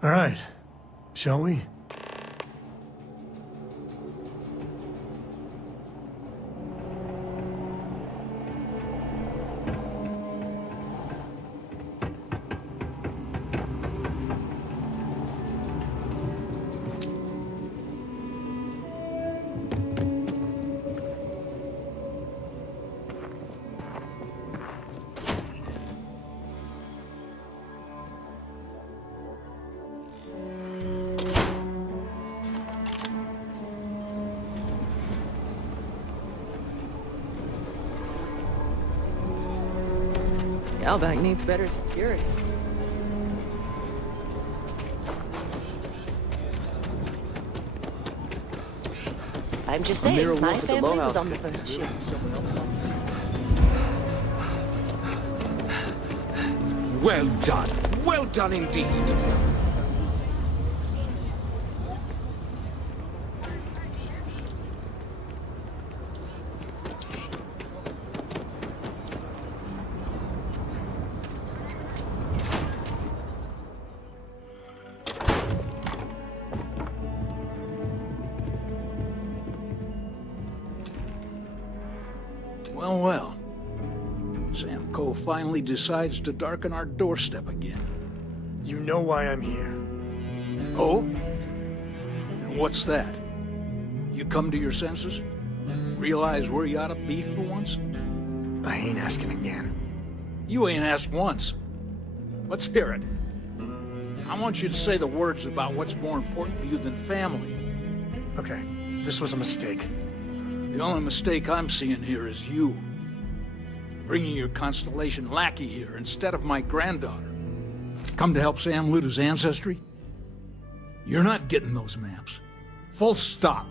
All right, shall we? Outback needs better security. I'm just A mere saying, my look at the family was lowhouse on the could first really ship. Well done. Well done indeed. Well, well. Sam Coe finally decides to darken our doorstep again. You know why I'm here. Oh? And what's that? You come to your senses? Realize where you ought to be for once? I ain't asking again. You ain't asked once. Let's hear it. I want you to say the words about what's more important to you than family. Okay, this was a mistake. The only mistake I'm seeing here is you. Bringing your Constellation lackey here instead of my granddaughter. Come to help Sam loot his ancestry? You're not getting those maps. Full stop.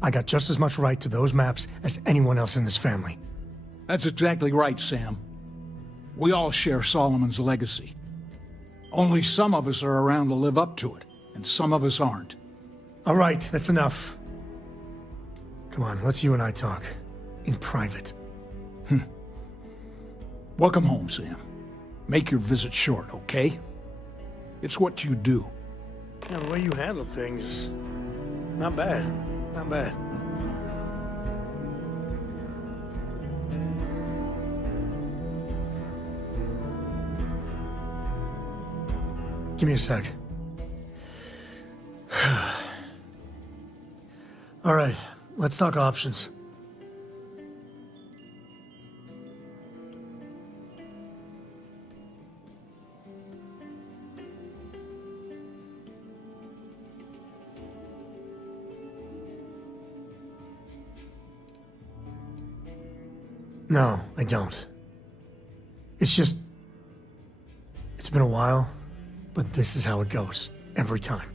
I got just as much right to those maps as anyone else in this family. That's exactly right, Sam. We all share Solomon's legacy. Only some of us are around to live up to it, and some of us aren't. All right, that's enough. Come on, let's you and I talk. In private. Welcome home, Sam. Make your visit short, okay? It's what you do. Yeah, the way you handle things, not bad. Not bad. Give me a sec. All right, let's talk options. No, I don't. It's just... It's been a while, but this is how it goes. Every time.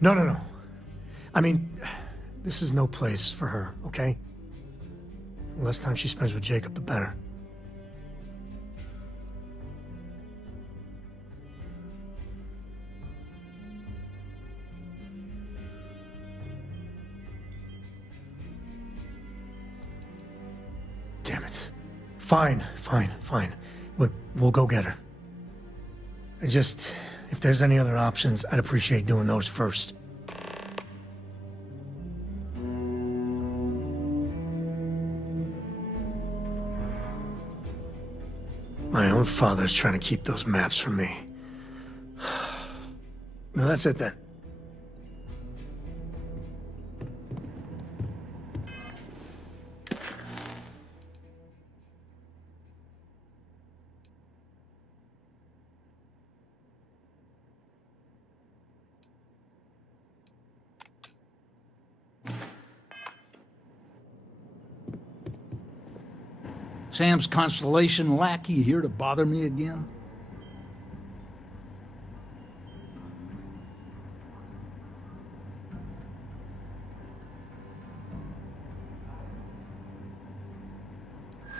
No. I mean, this is no place for her, okay? The less time she spends with Jacob, the better. Damn it. Fine. We'll go get her. If there's any other options, I'd appreciate doing those first. My own father's trying to keep those maps from me. No, that's it then. Sam's Constellation lackey here to bother me again?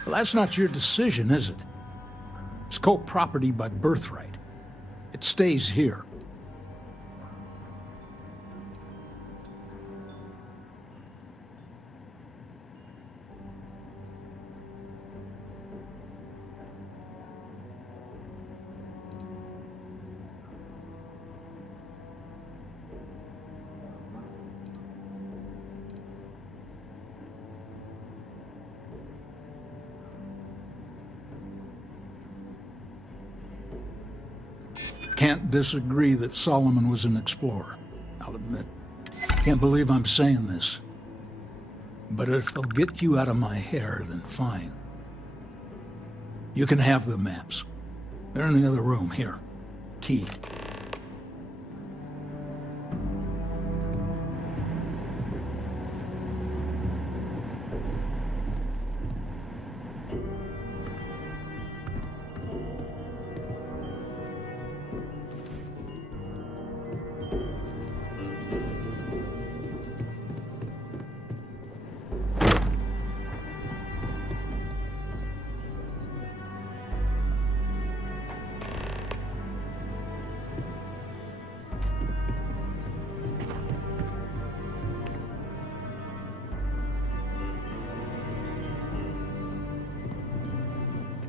Well, that's not your decision, is it? It's co-property by birthright. It stays here. Can't disagree that Solomon was an explorer, I'll admit. Can't believe I'm saying this. But if it'll get you out of my hair, then fine. You can have the maps. They're in the other room, here. Key.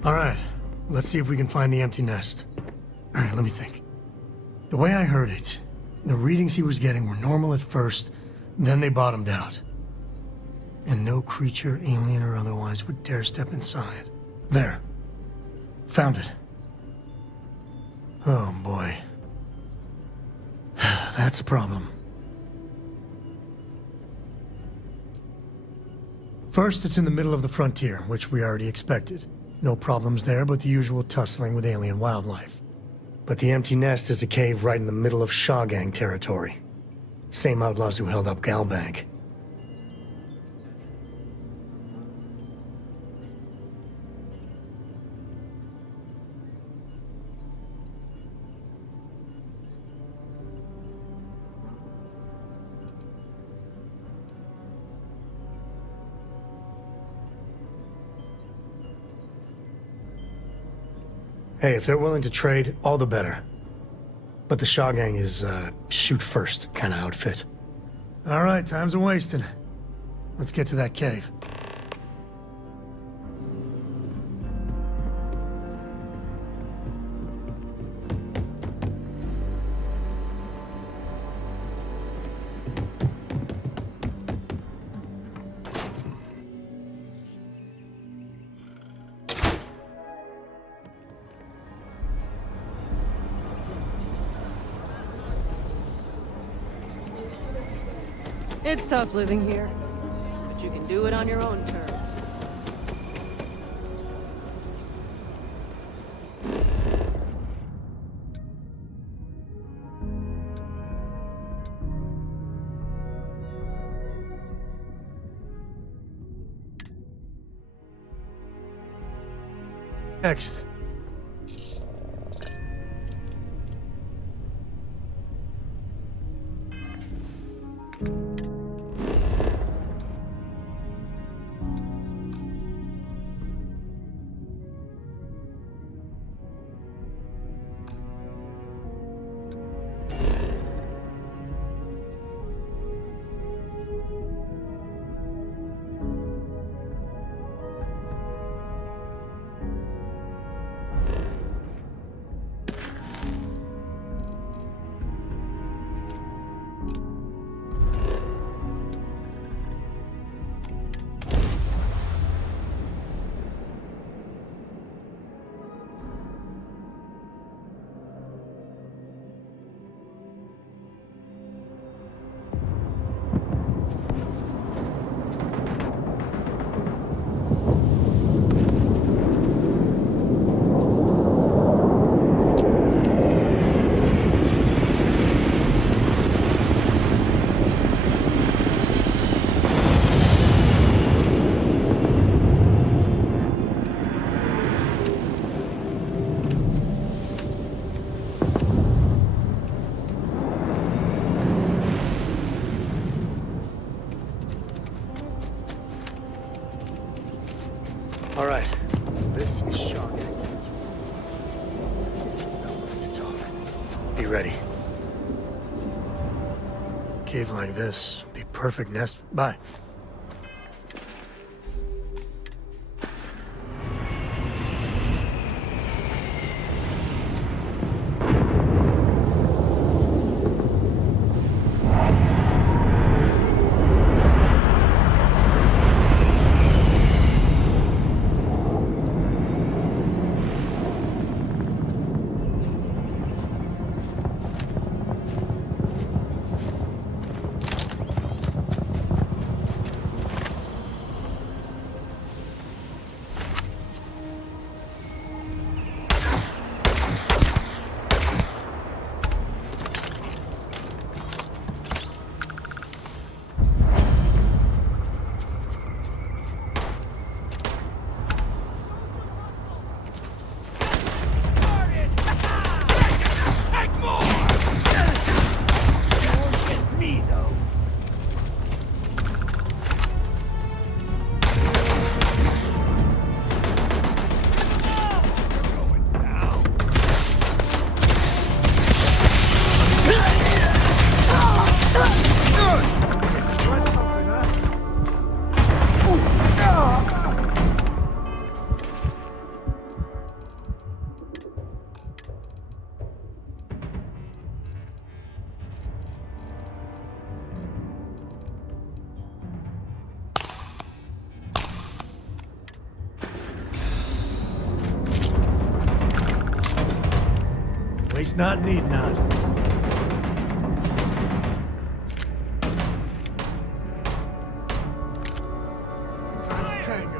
All right, let's see if we can find the empty nest. All right, let me think. The way I heard it, the readings he was getting were normal at first, then they bottomed out. And no creature, alien or otherwise, would dare step inside. There. Found it. Oh, boy. That's a problem. First, it's in the middle of the frontier, which we already expected. No problems there, but the usual tussling with alien wildlife. But the empty nest is a cave right in the middle of Shawgang territory. Same outlaws who held up Galbank. Hey, if they're willing to trade, all the better. but the Shaw Gang is, shoot first kind of outfit. All right, time's a-wasting. Let's get to that cave. It's tough living here, but you can do it on your own terms. Next. All right, this is shocking. No moment to talk. Be ready. Cave like this, be perfect nest. Bye. Waste not, need not. Time to tango.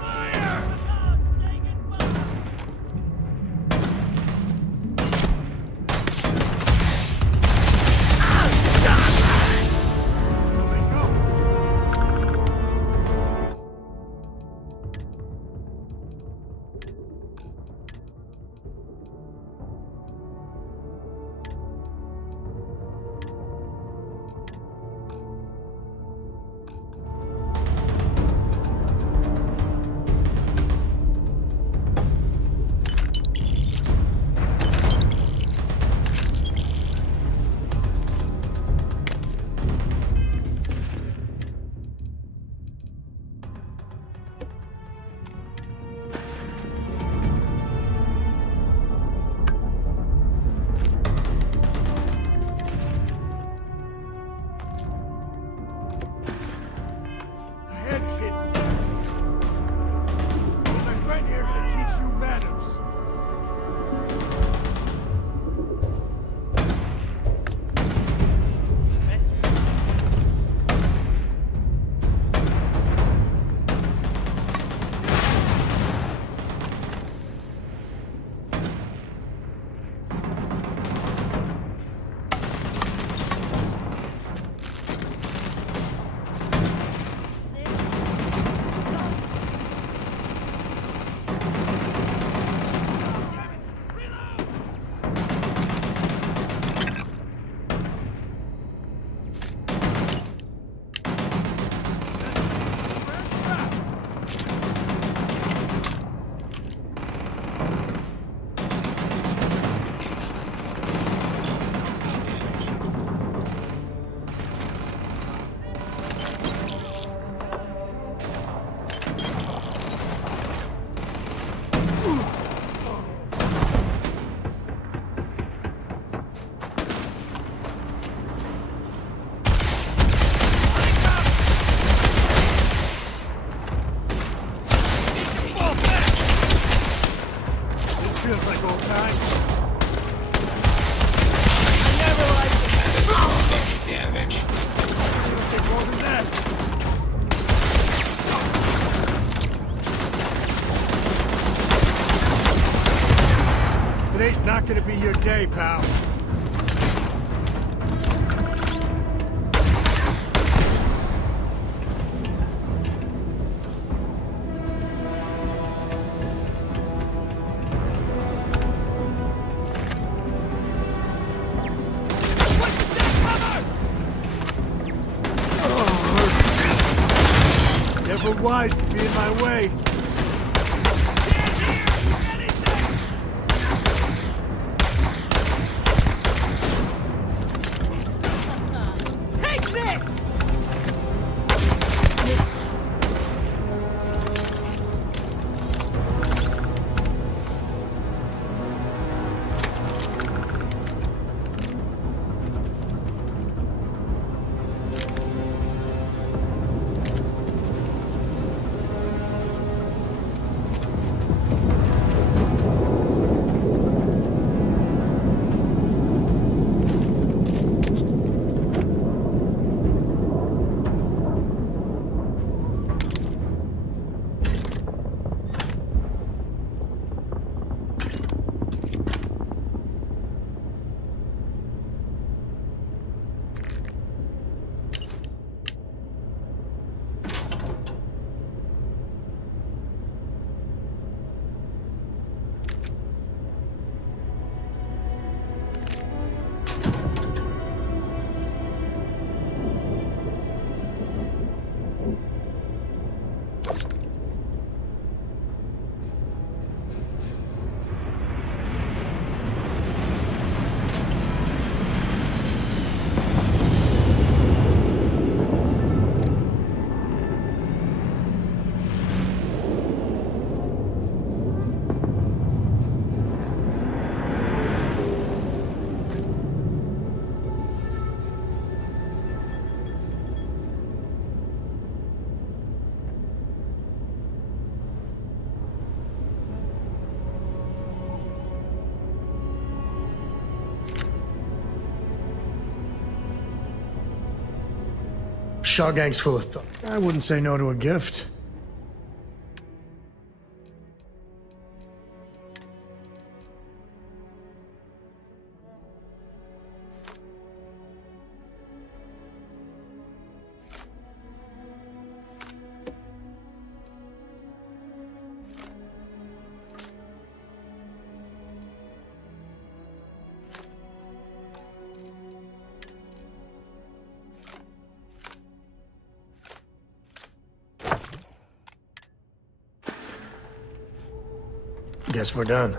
feels like old times. Catastrophic damage. It'll take more than that. Today's not gonna be your day, pal. Never wise to be in my way. Take this! Shaw Gang's full of I wouldn't say no to a gift. Guess we're done.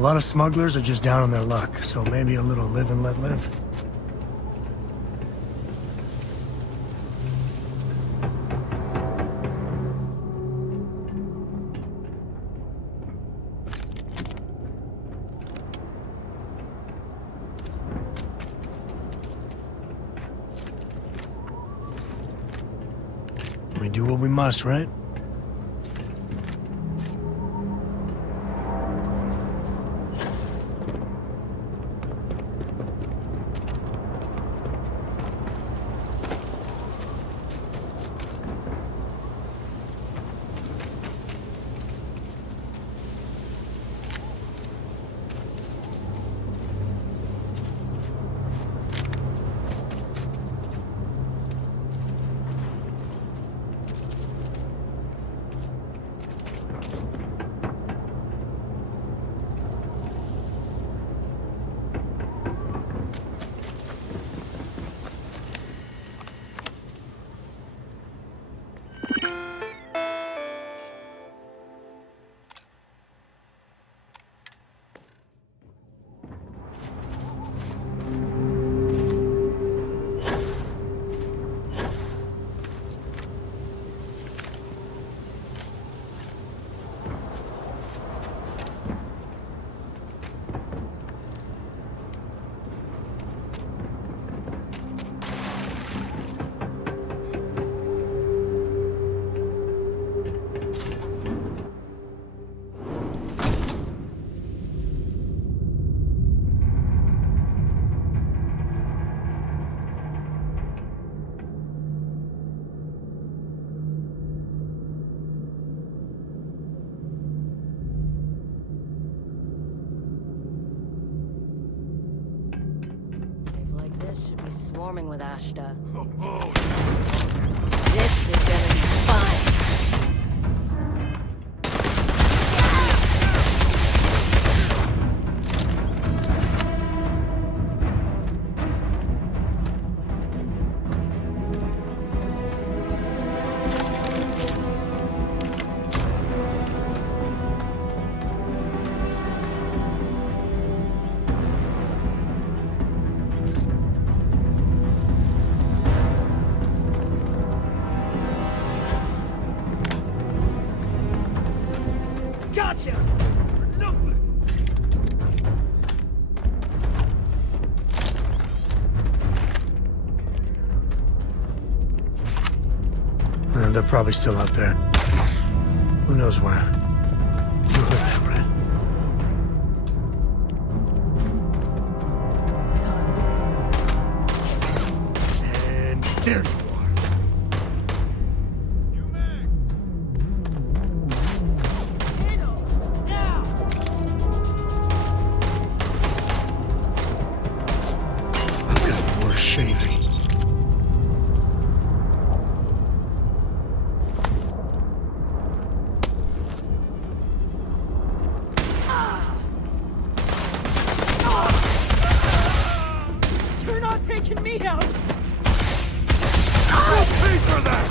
A lot of smugglers are just down on their luck, so maybe a little live and let live. We do what we must, right? Should be swarming with Ashta. This is gonna be fun. Gotcha! They're probably still out there. Who knows where? You heard that, right? And there you are. I've got more shaving. You're not taking me out! I'll pay for that!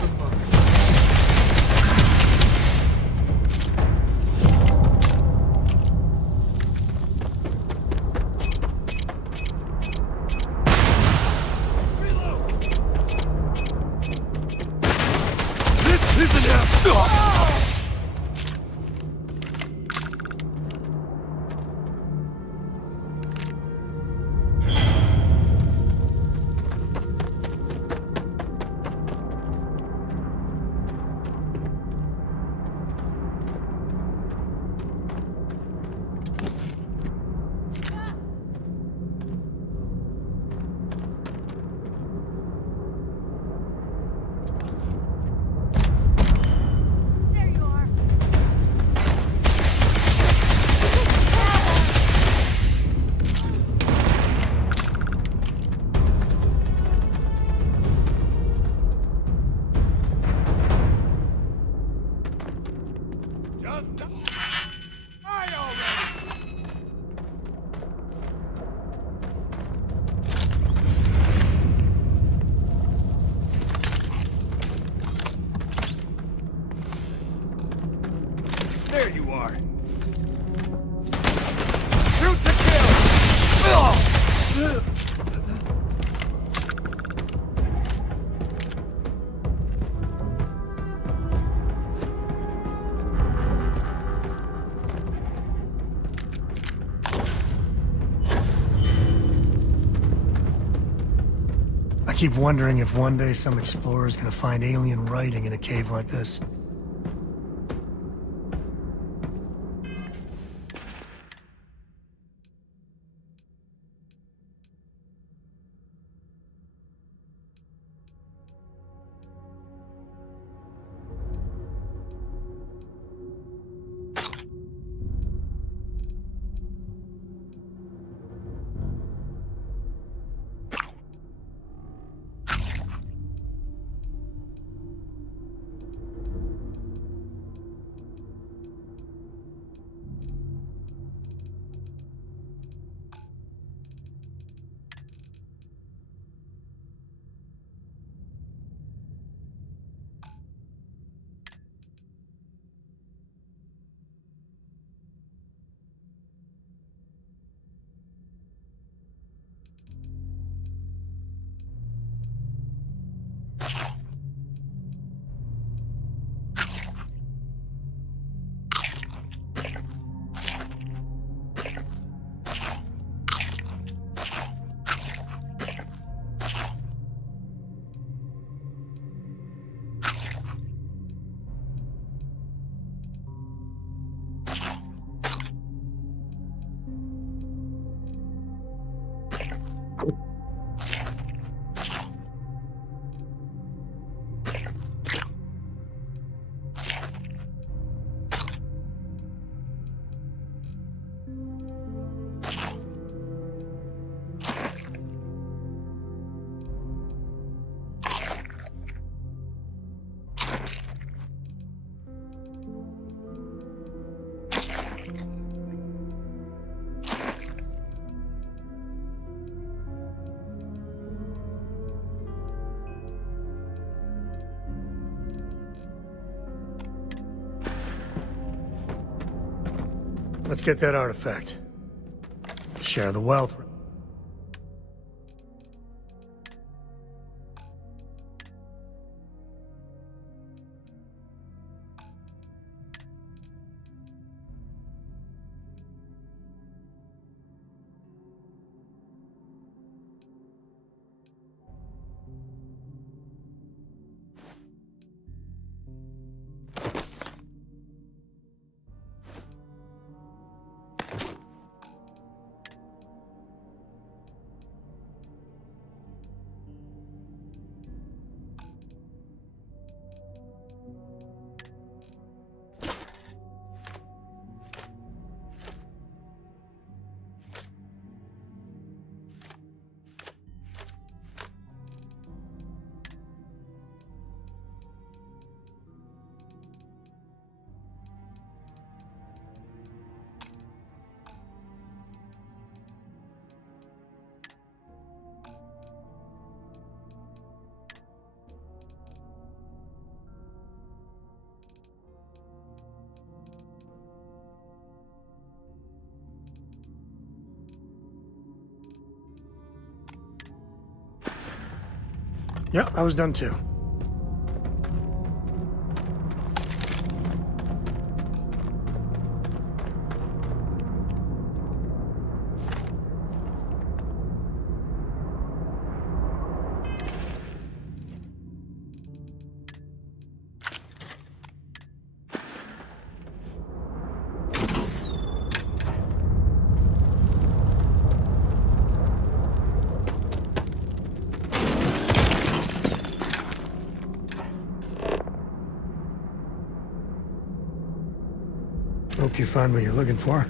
This isn't a... There you are! Just die already! There you are. keep wondering if one day some explorer's gonna find alien writing in a cave like this. Let's get that artifact. Share the wealth. Yep, I was done too. Hope you find what you're looking for.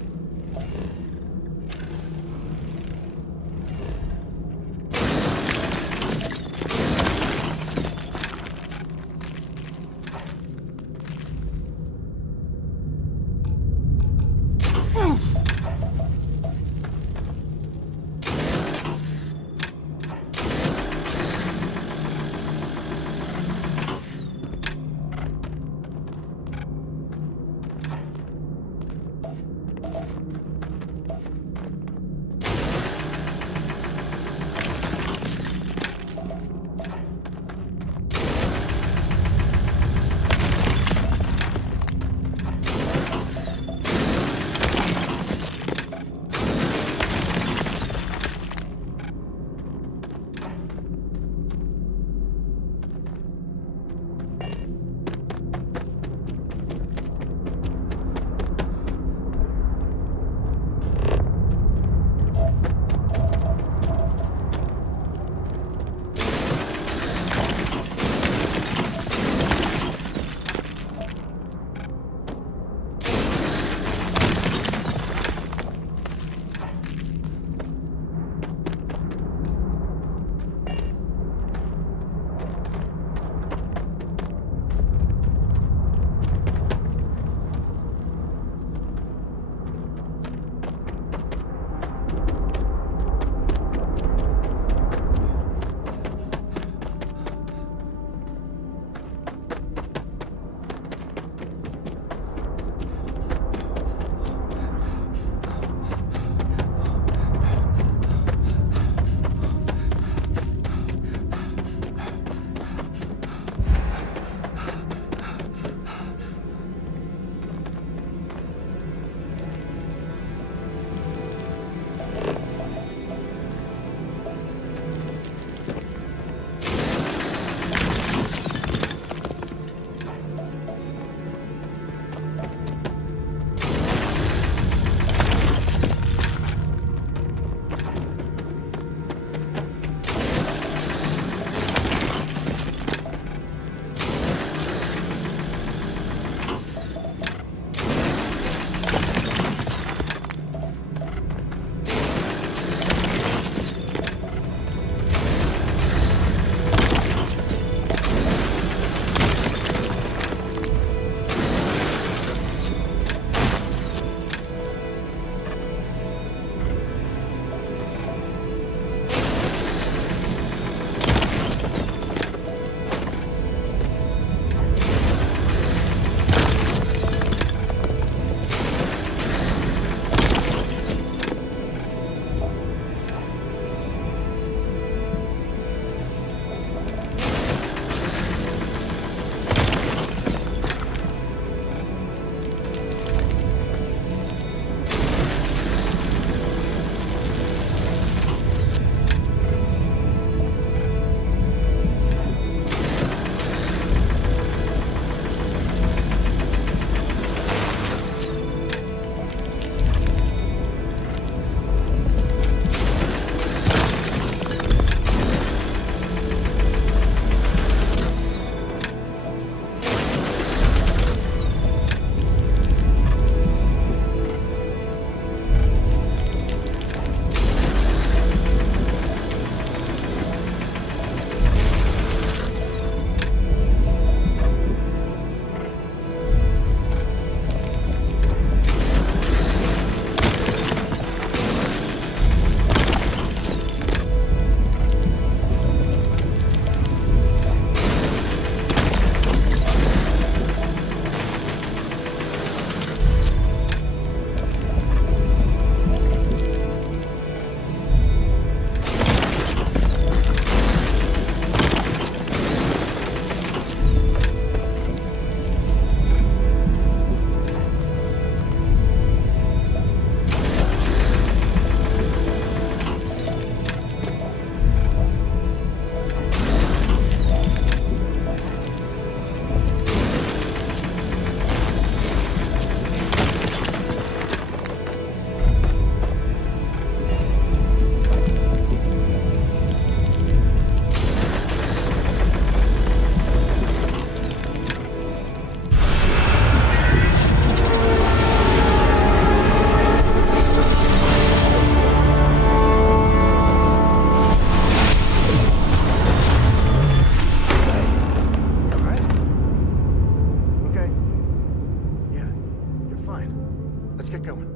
fine. Let's get going.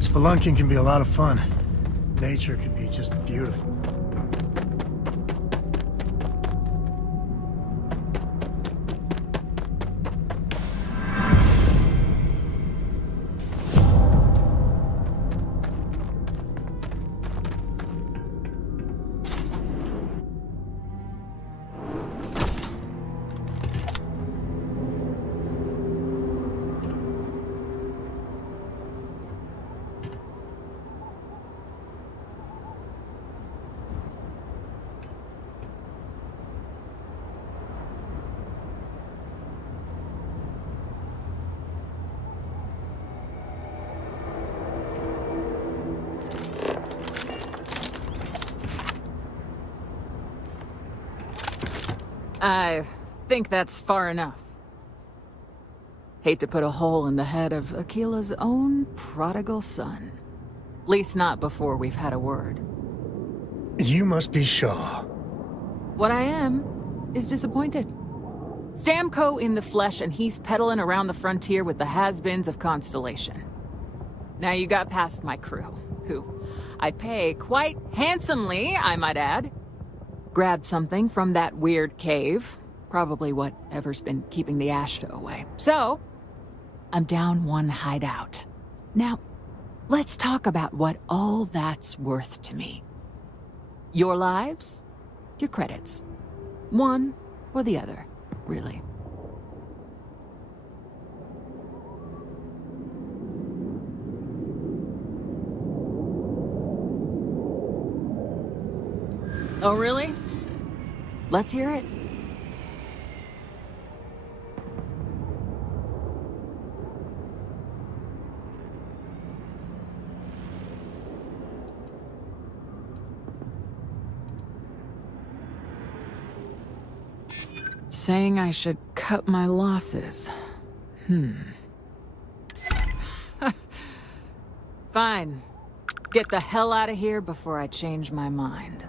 Spelunking can be a lot of fun. Nature can be just beautiful. I think that's far enough. Hate to put a hole in the head of Aquila's own prodigal son. At least not before we've had a word. You must be Shaw. What I am is disappointed. Samco in the flesh, and he's peddling around the frontier with the has-beens of Constellation. Now you got past my crew, who I pay quite handsomely, I might add. Grabbed something from that weird cave. Probably whatever's been keeping the Ashta away. So, I'm down one hideout. Now, let's talk about what all that's worth to me. Your lives, your credits. One or the other, really. Oh, really? Let's hear it. Saying I should cut my losses. Fine. Get the hell out of here before I change my mind.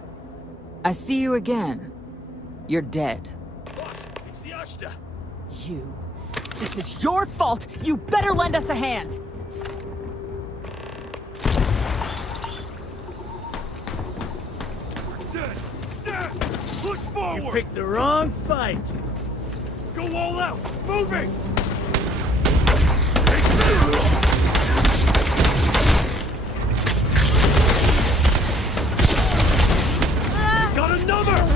I see you again. You're dead. Boss, it's the Ashta. You. This is your fault. You better lend us a hand. Push forward. You picked the wrong fight. Go all out. Moving. Got another.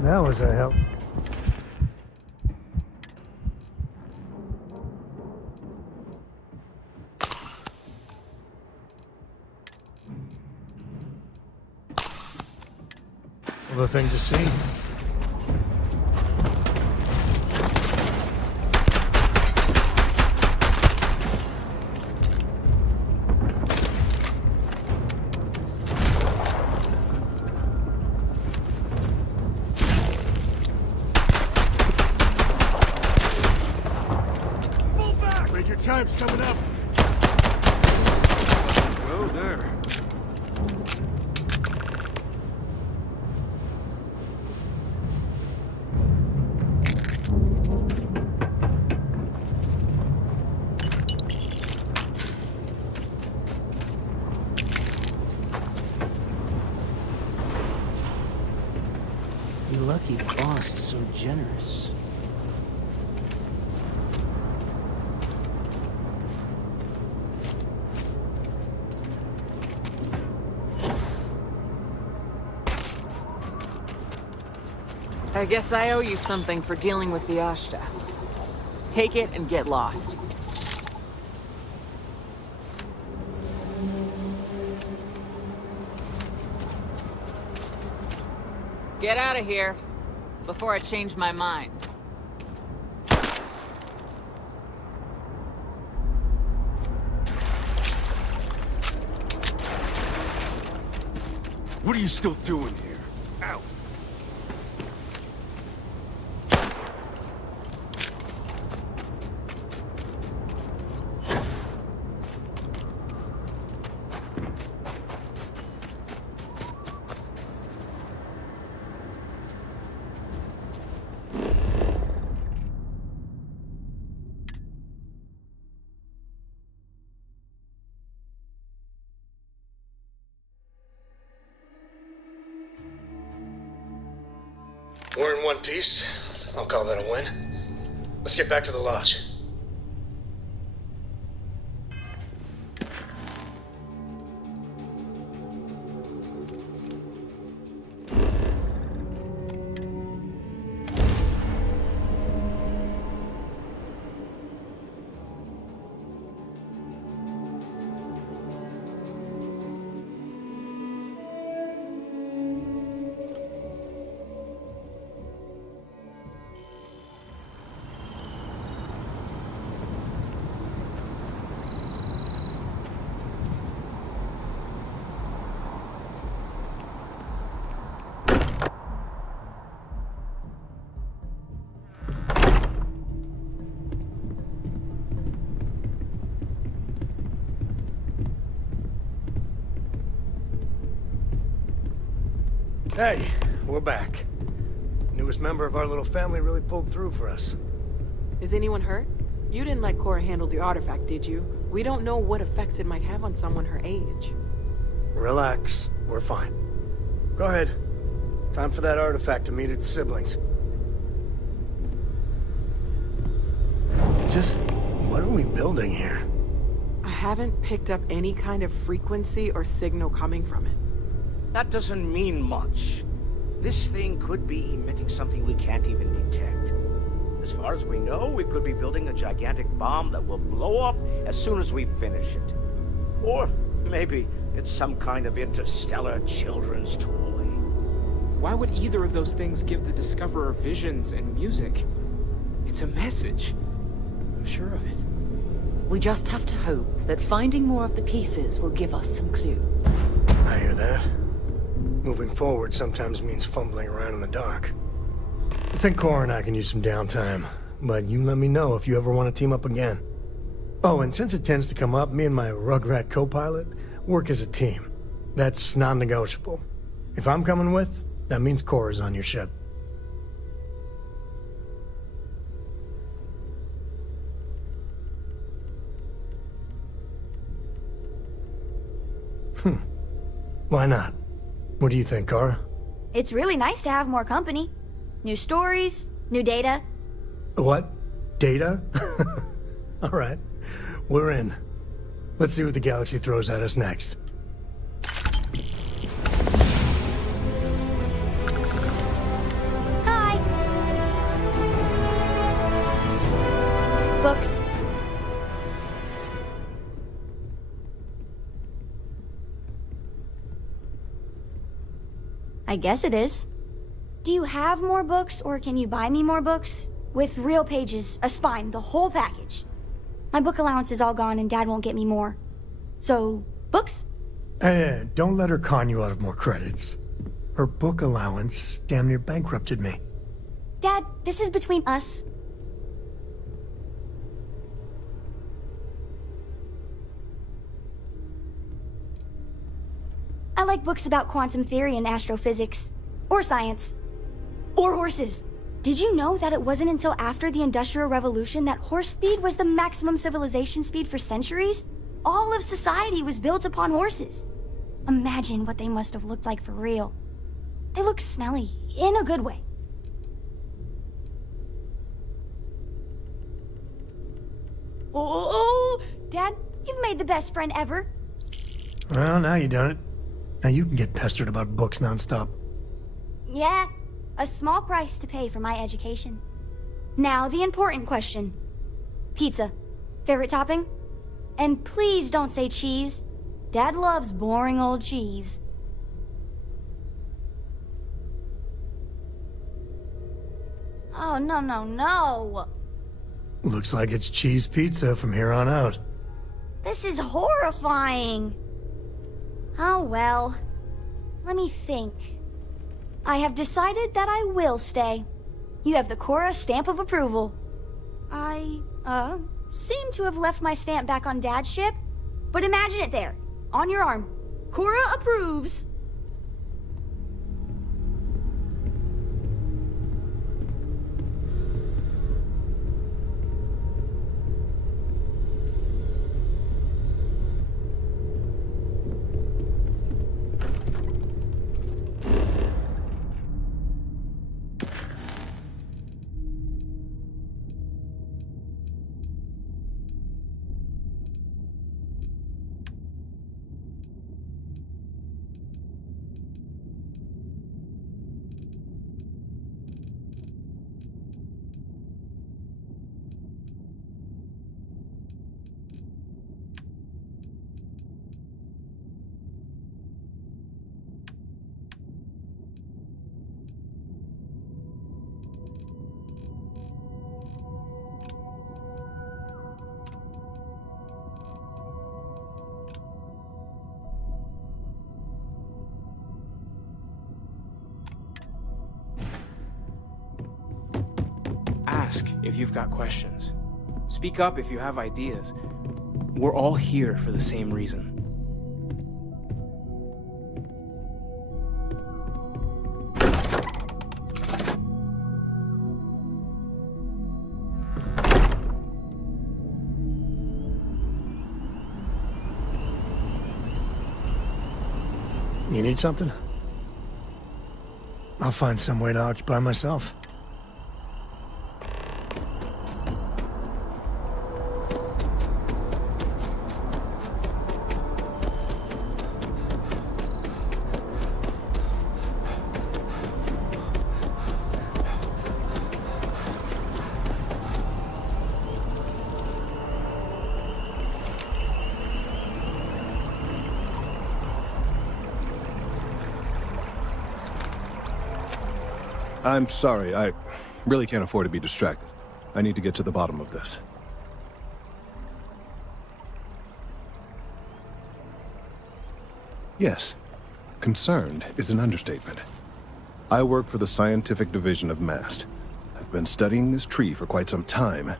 That was a help. Well, the thing to see. Your time's coming up. go there. You're lucky the boss is so generous. I guess I owe you something for dealing with the Ashta. Take it and get lost. Get out of here, before I change my mind. What are you still doing here? Out. We're in one piece. I'll call that a win. Let's get back to the lodge. Hey, we're back. Newest member of our little family really pulled through for us. Is anyone hurt? You didn't let Cora handle the artifact, did you? We don't know what effects it might have on someone her age. Relax, we're fine. Go ahead. Time for that artifact to meet its siblings. Just, what are we building here? I haven't picked up any kind of frequency or signal coming from it. That doesn't mean much. This thing could be emitting something we can't even detect. As far as we know, we could be building a gigantic bomb that will blow up as soon as we finish it. Or maybe it's some kind of interstellar children's toy. Why would either of those things give the Discoverer visions and music? It's a message. I'm sure of it. We just have to hope that finding more of the pieces will give us some clue. I hear that. Moving forward sometimes means fumbling around in the dark. I think Cora and I can use some downtime, but you let me know if you ever want to team up again. Oh, and since it tends to come up, me and my Rugrat co-pilot work as a team. That's non-negotiable. If I'm coming with, that means Cora's on your ship. Why not? What do you think, Cora? It's really nice to have more company. New stories, new data. What? Data? All right. We're in. Let's see what the galaxy throws at us next. Hi. Books. I guess it is. Do you have more books, or can you buy me more books? With real pages, a spine, the whole package. My book allowance is all gone and Dad won't get me more. So, books? Hey, don't let her con you out of more credits. Her book allowance damn near bankrupted me. Dad, this is between us. I like books about quantum theory and astrophysics. Or science. Or horses. Did you know that it wasn't until after the Industrial Revolution that horse speed was the maximum civilization speed for centuries? All of society was built upon horses. Imagine what they must have looked like for real. They look smelly, in a good way. Oh, Dad, you've made the best friend ever. Well, now you done it. Now you can get pestered about books nonstop. Yeah, a small price to pay for my education. Now, the important question. Pizza. Favorite topping? And please don't say cheese. Dad loves boring old cheese. Oh, no, no, no. Looks like it's cheese pizza from here on out. This is horrifying. Oh, well. Let me think. I have decided that I will stay. You have the Cora stamp of approval. I, seem to have left my stamp back on Dad's ship, but imagine it there, on your arm. Cora approves. Ask if you've got questions. Speak up if you have ideas. We're all here for the same reason. You need something? I'll find some way to occupy myself. I'm sorry, I really can't afford to be distracted. I need to get to the bottom of this. Yes, concerned is an understatement. I work for the scientific division of MAST. I've been studying this tree for quite some time,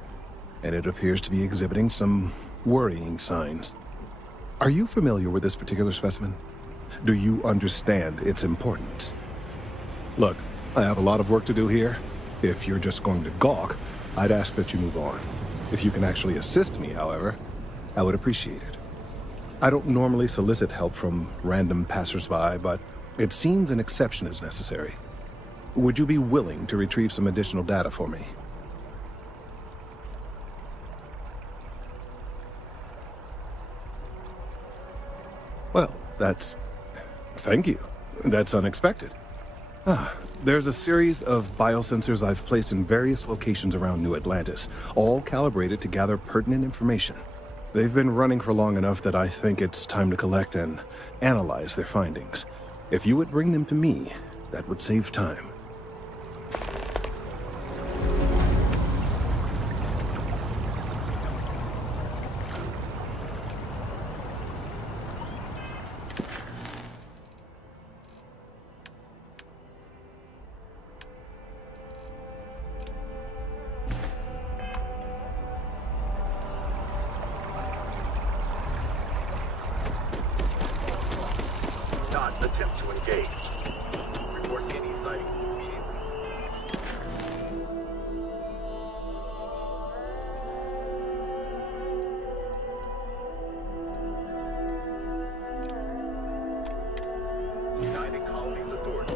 and it appears to be exhibiting some worrying signs. Are you familiar with this particular specimen? Do you understand its importance? Look, I have a lot of work to do here. If you're just going to gawk, I'd ask that you move on. If you can actually assist me, however, I would appreciate it. I don't normally solicit help from random passersby, but it seems an exception is necessary. Would you be willing to retrieve some additional data for me? Well, thank you. That's unexpected. There's a series of biosensors I've placed in various locations around New Atlantis, all calibrated to gather pertinent information. They've been running for long enough that I think it's time to collect and analyze their findings. If you would bring them to me, that would save time. not attempt to engage. Report any sighting immediately. United Colonies Authority.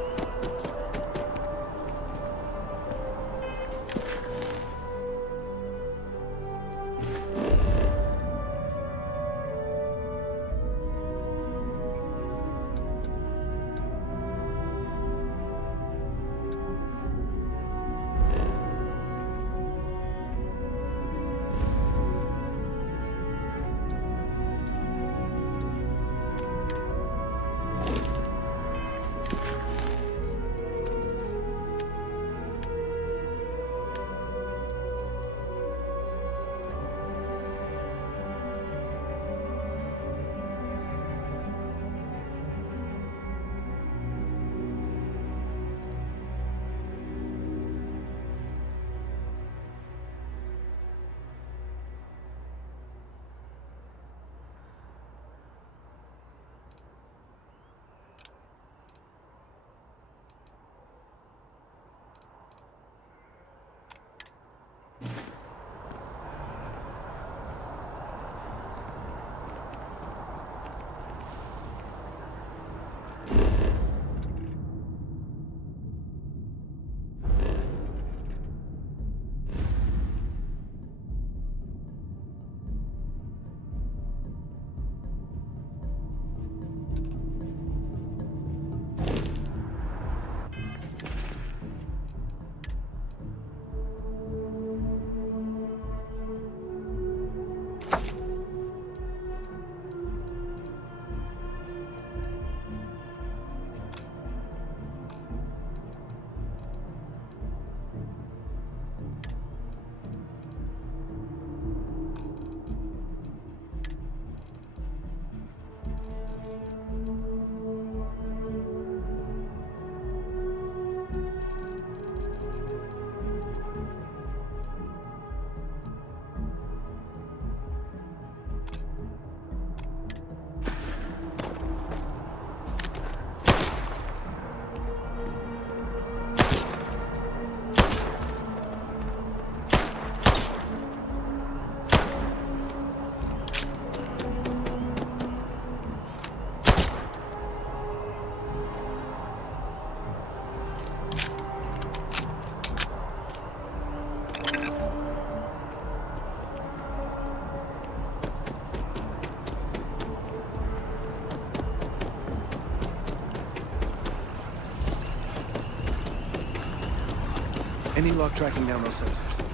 Any luck tracking down those sensors?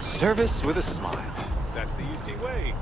Service with a smile. That's the UC way.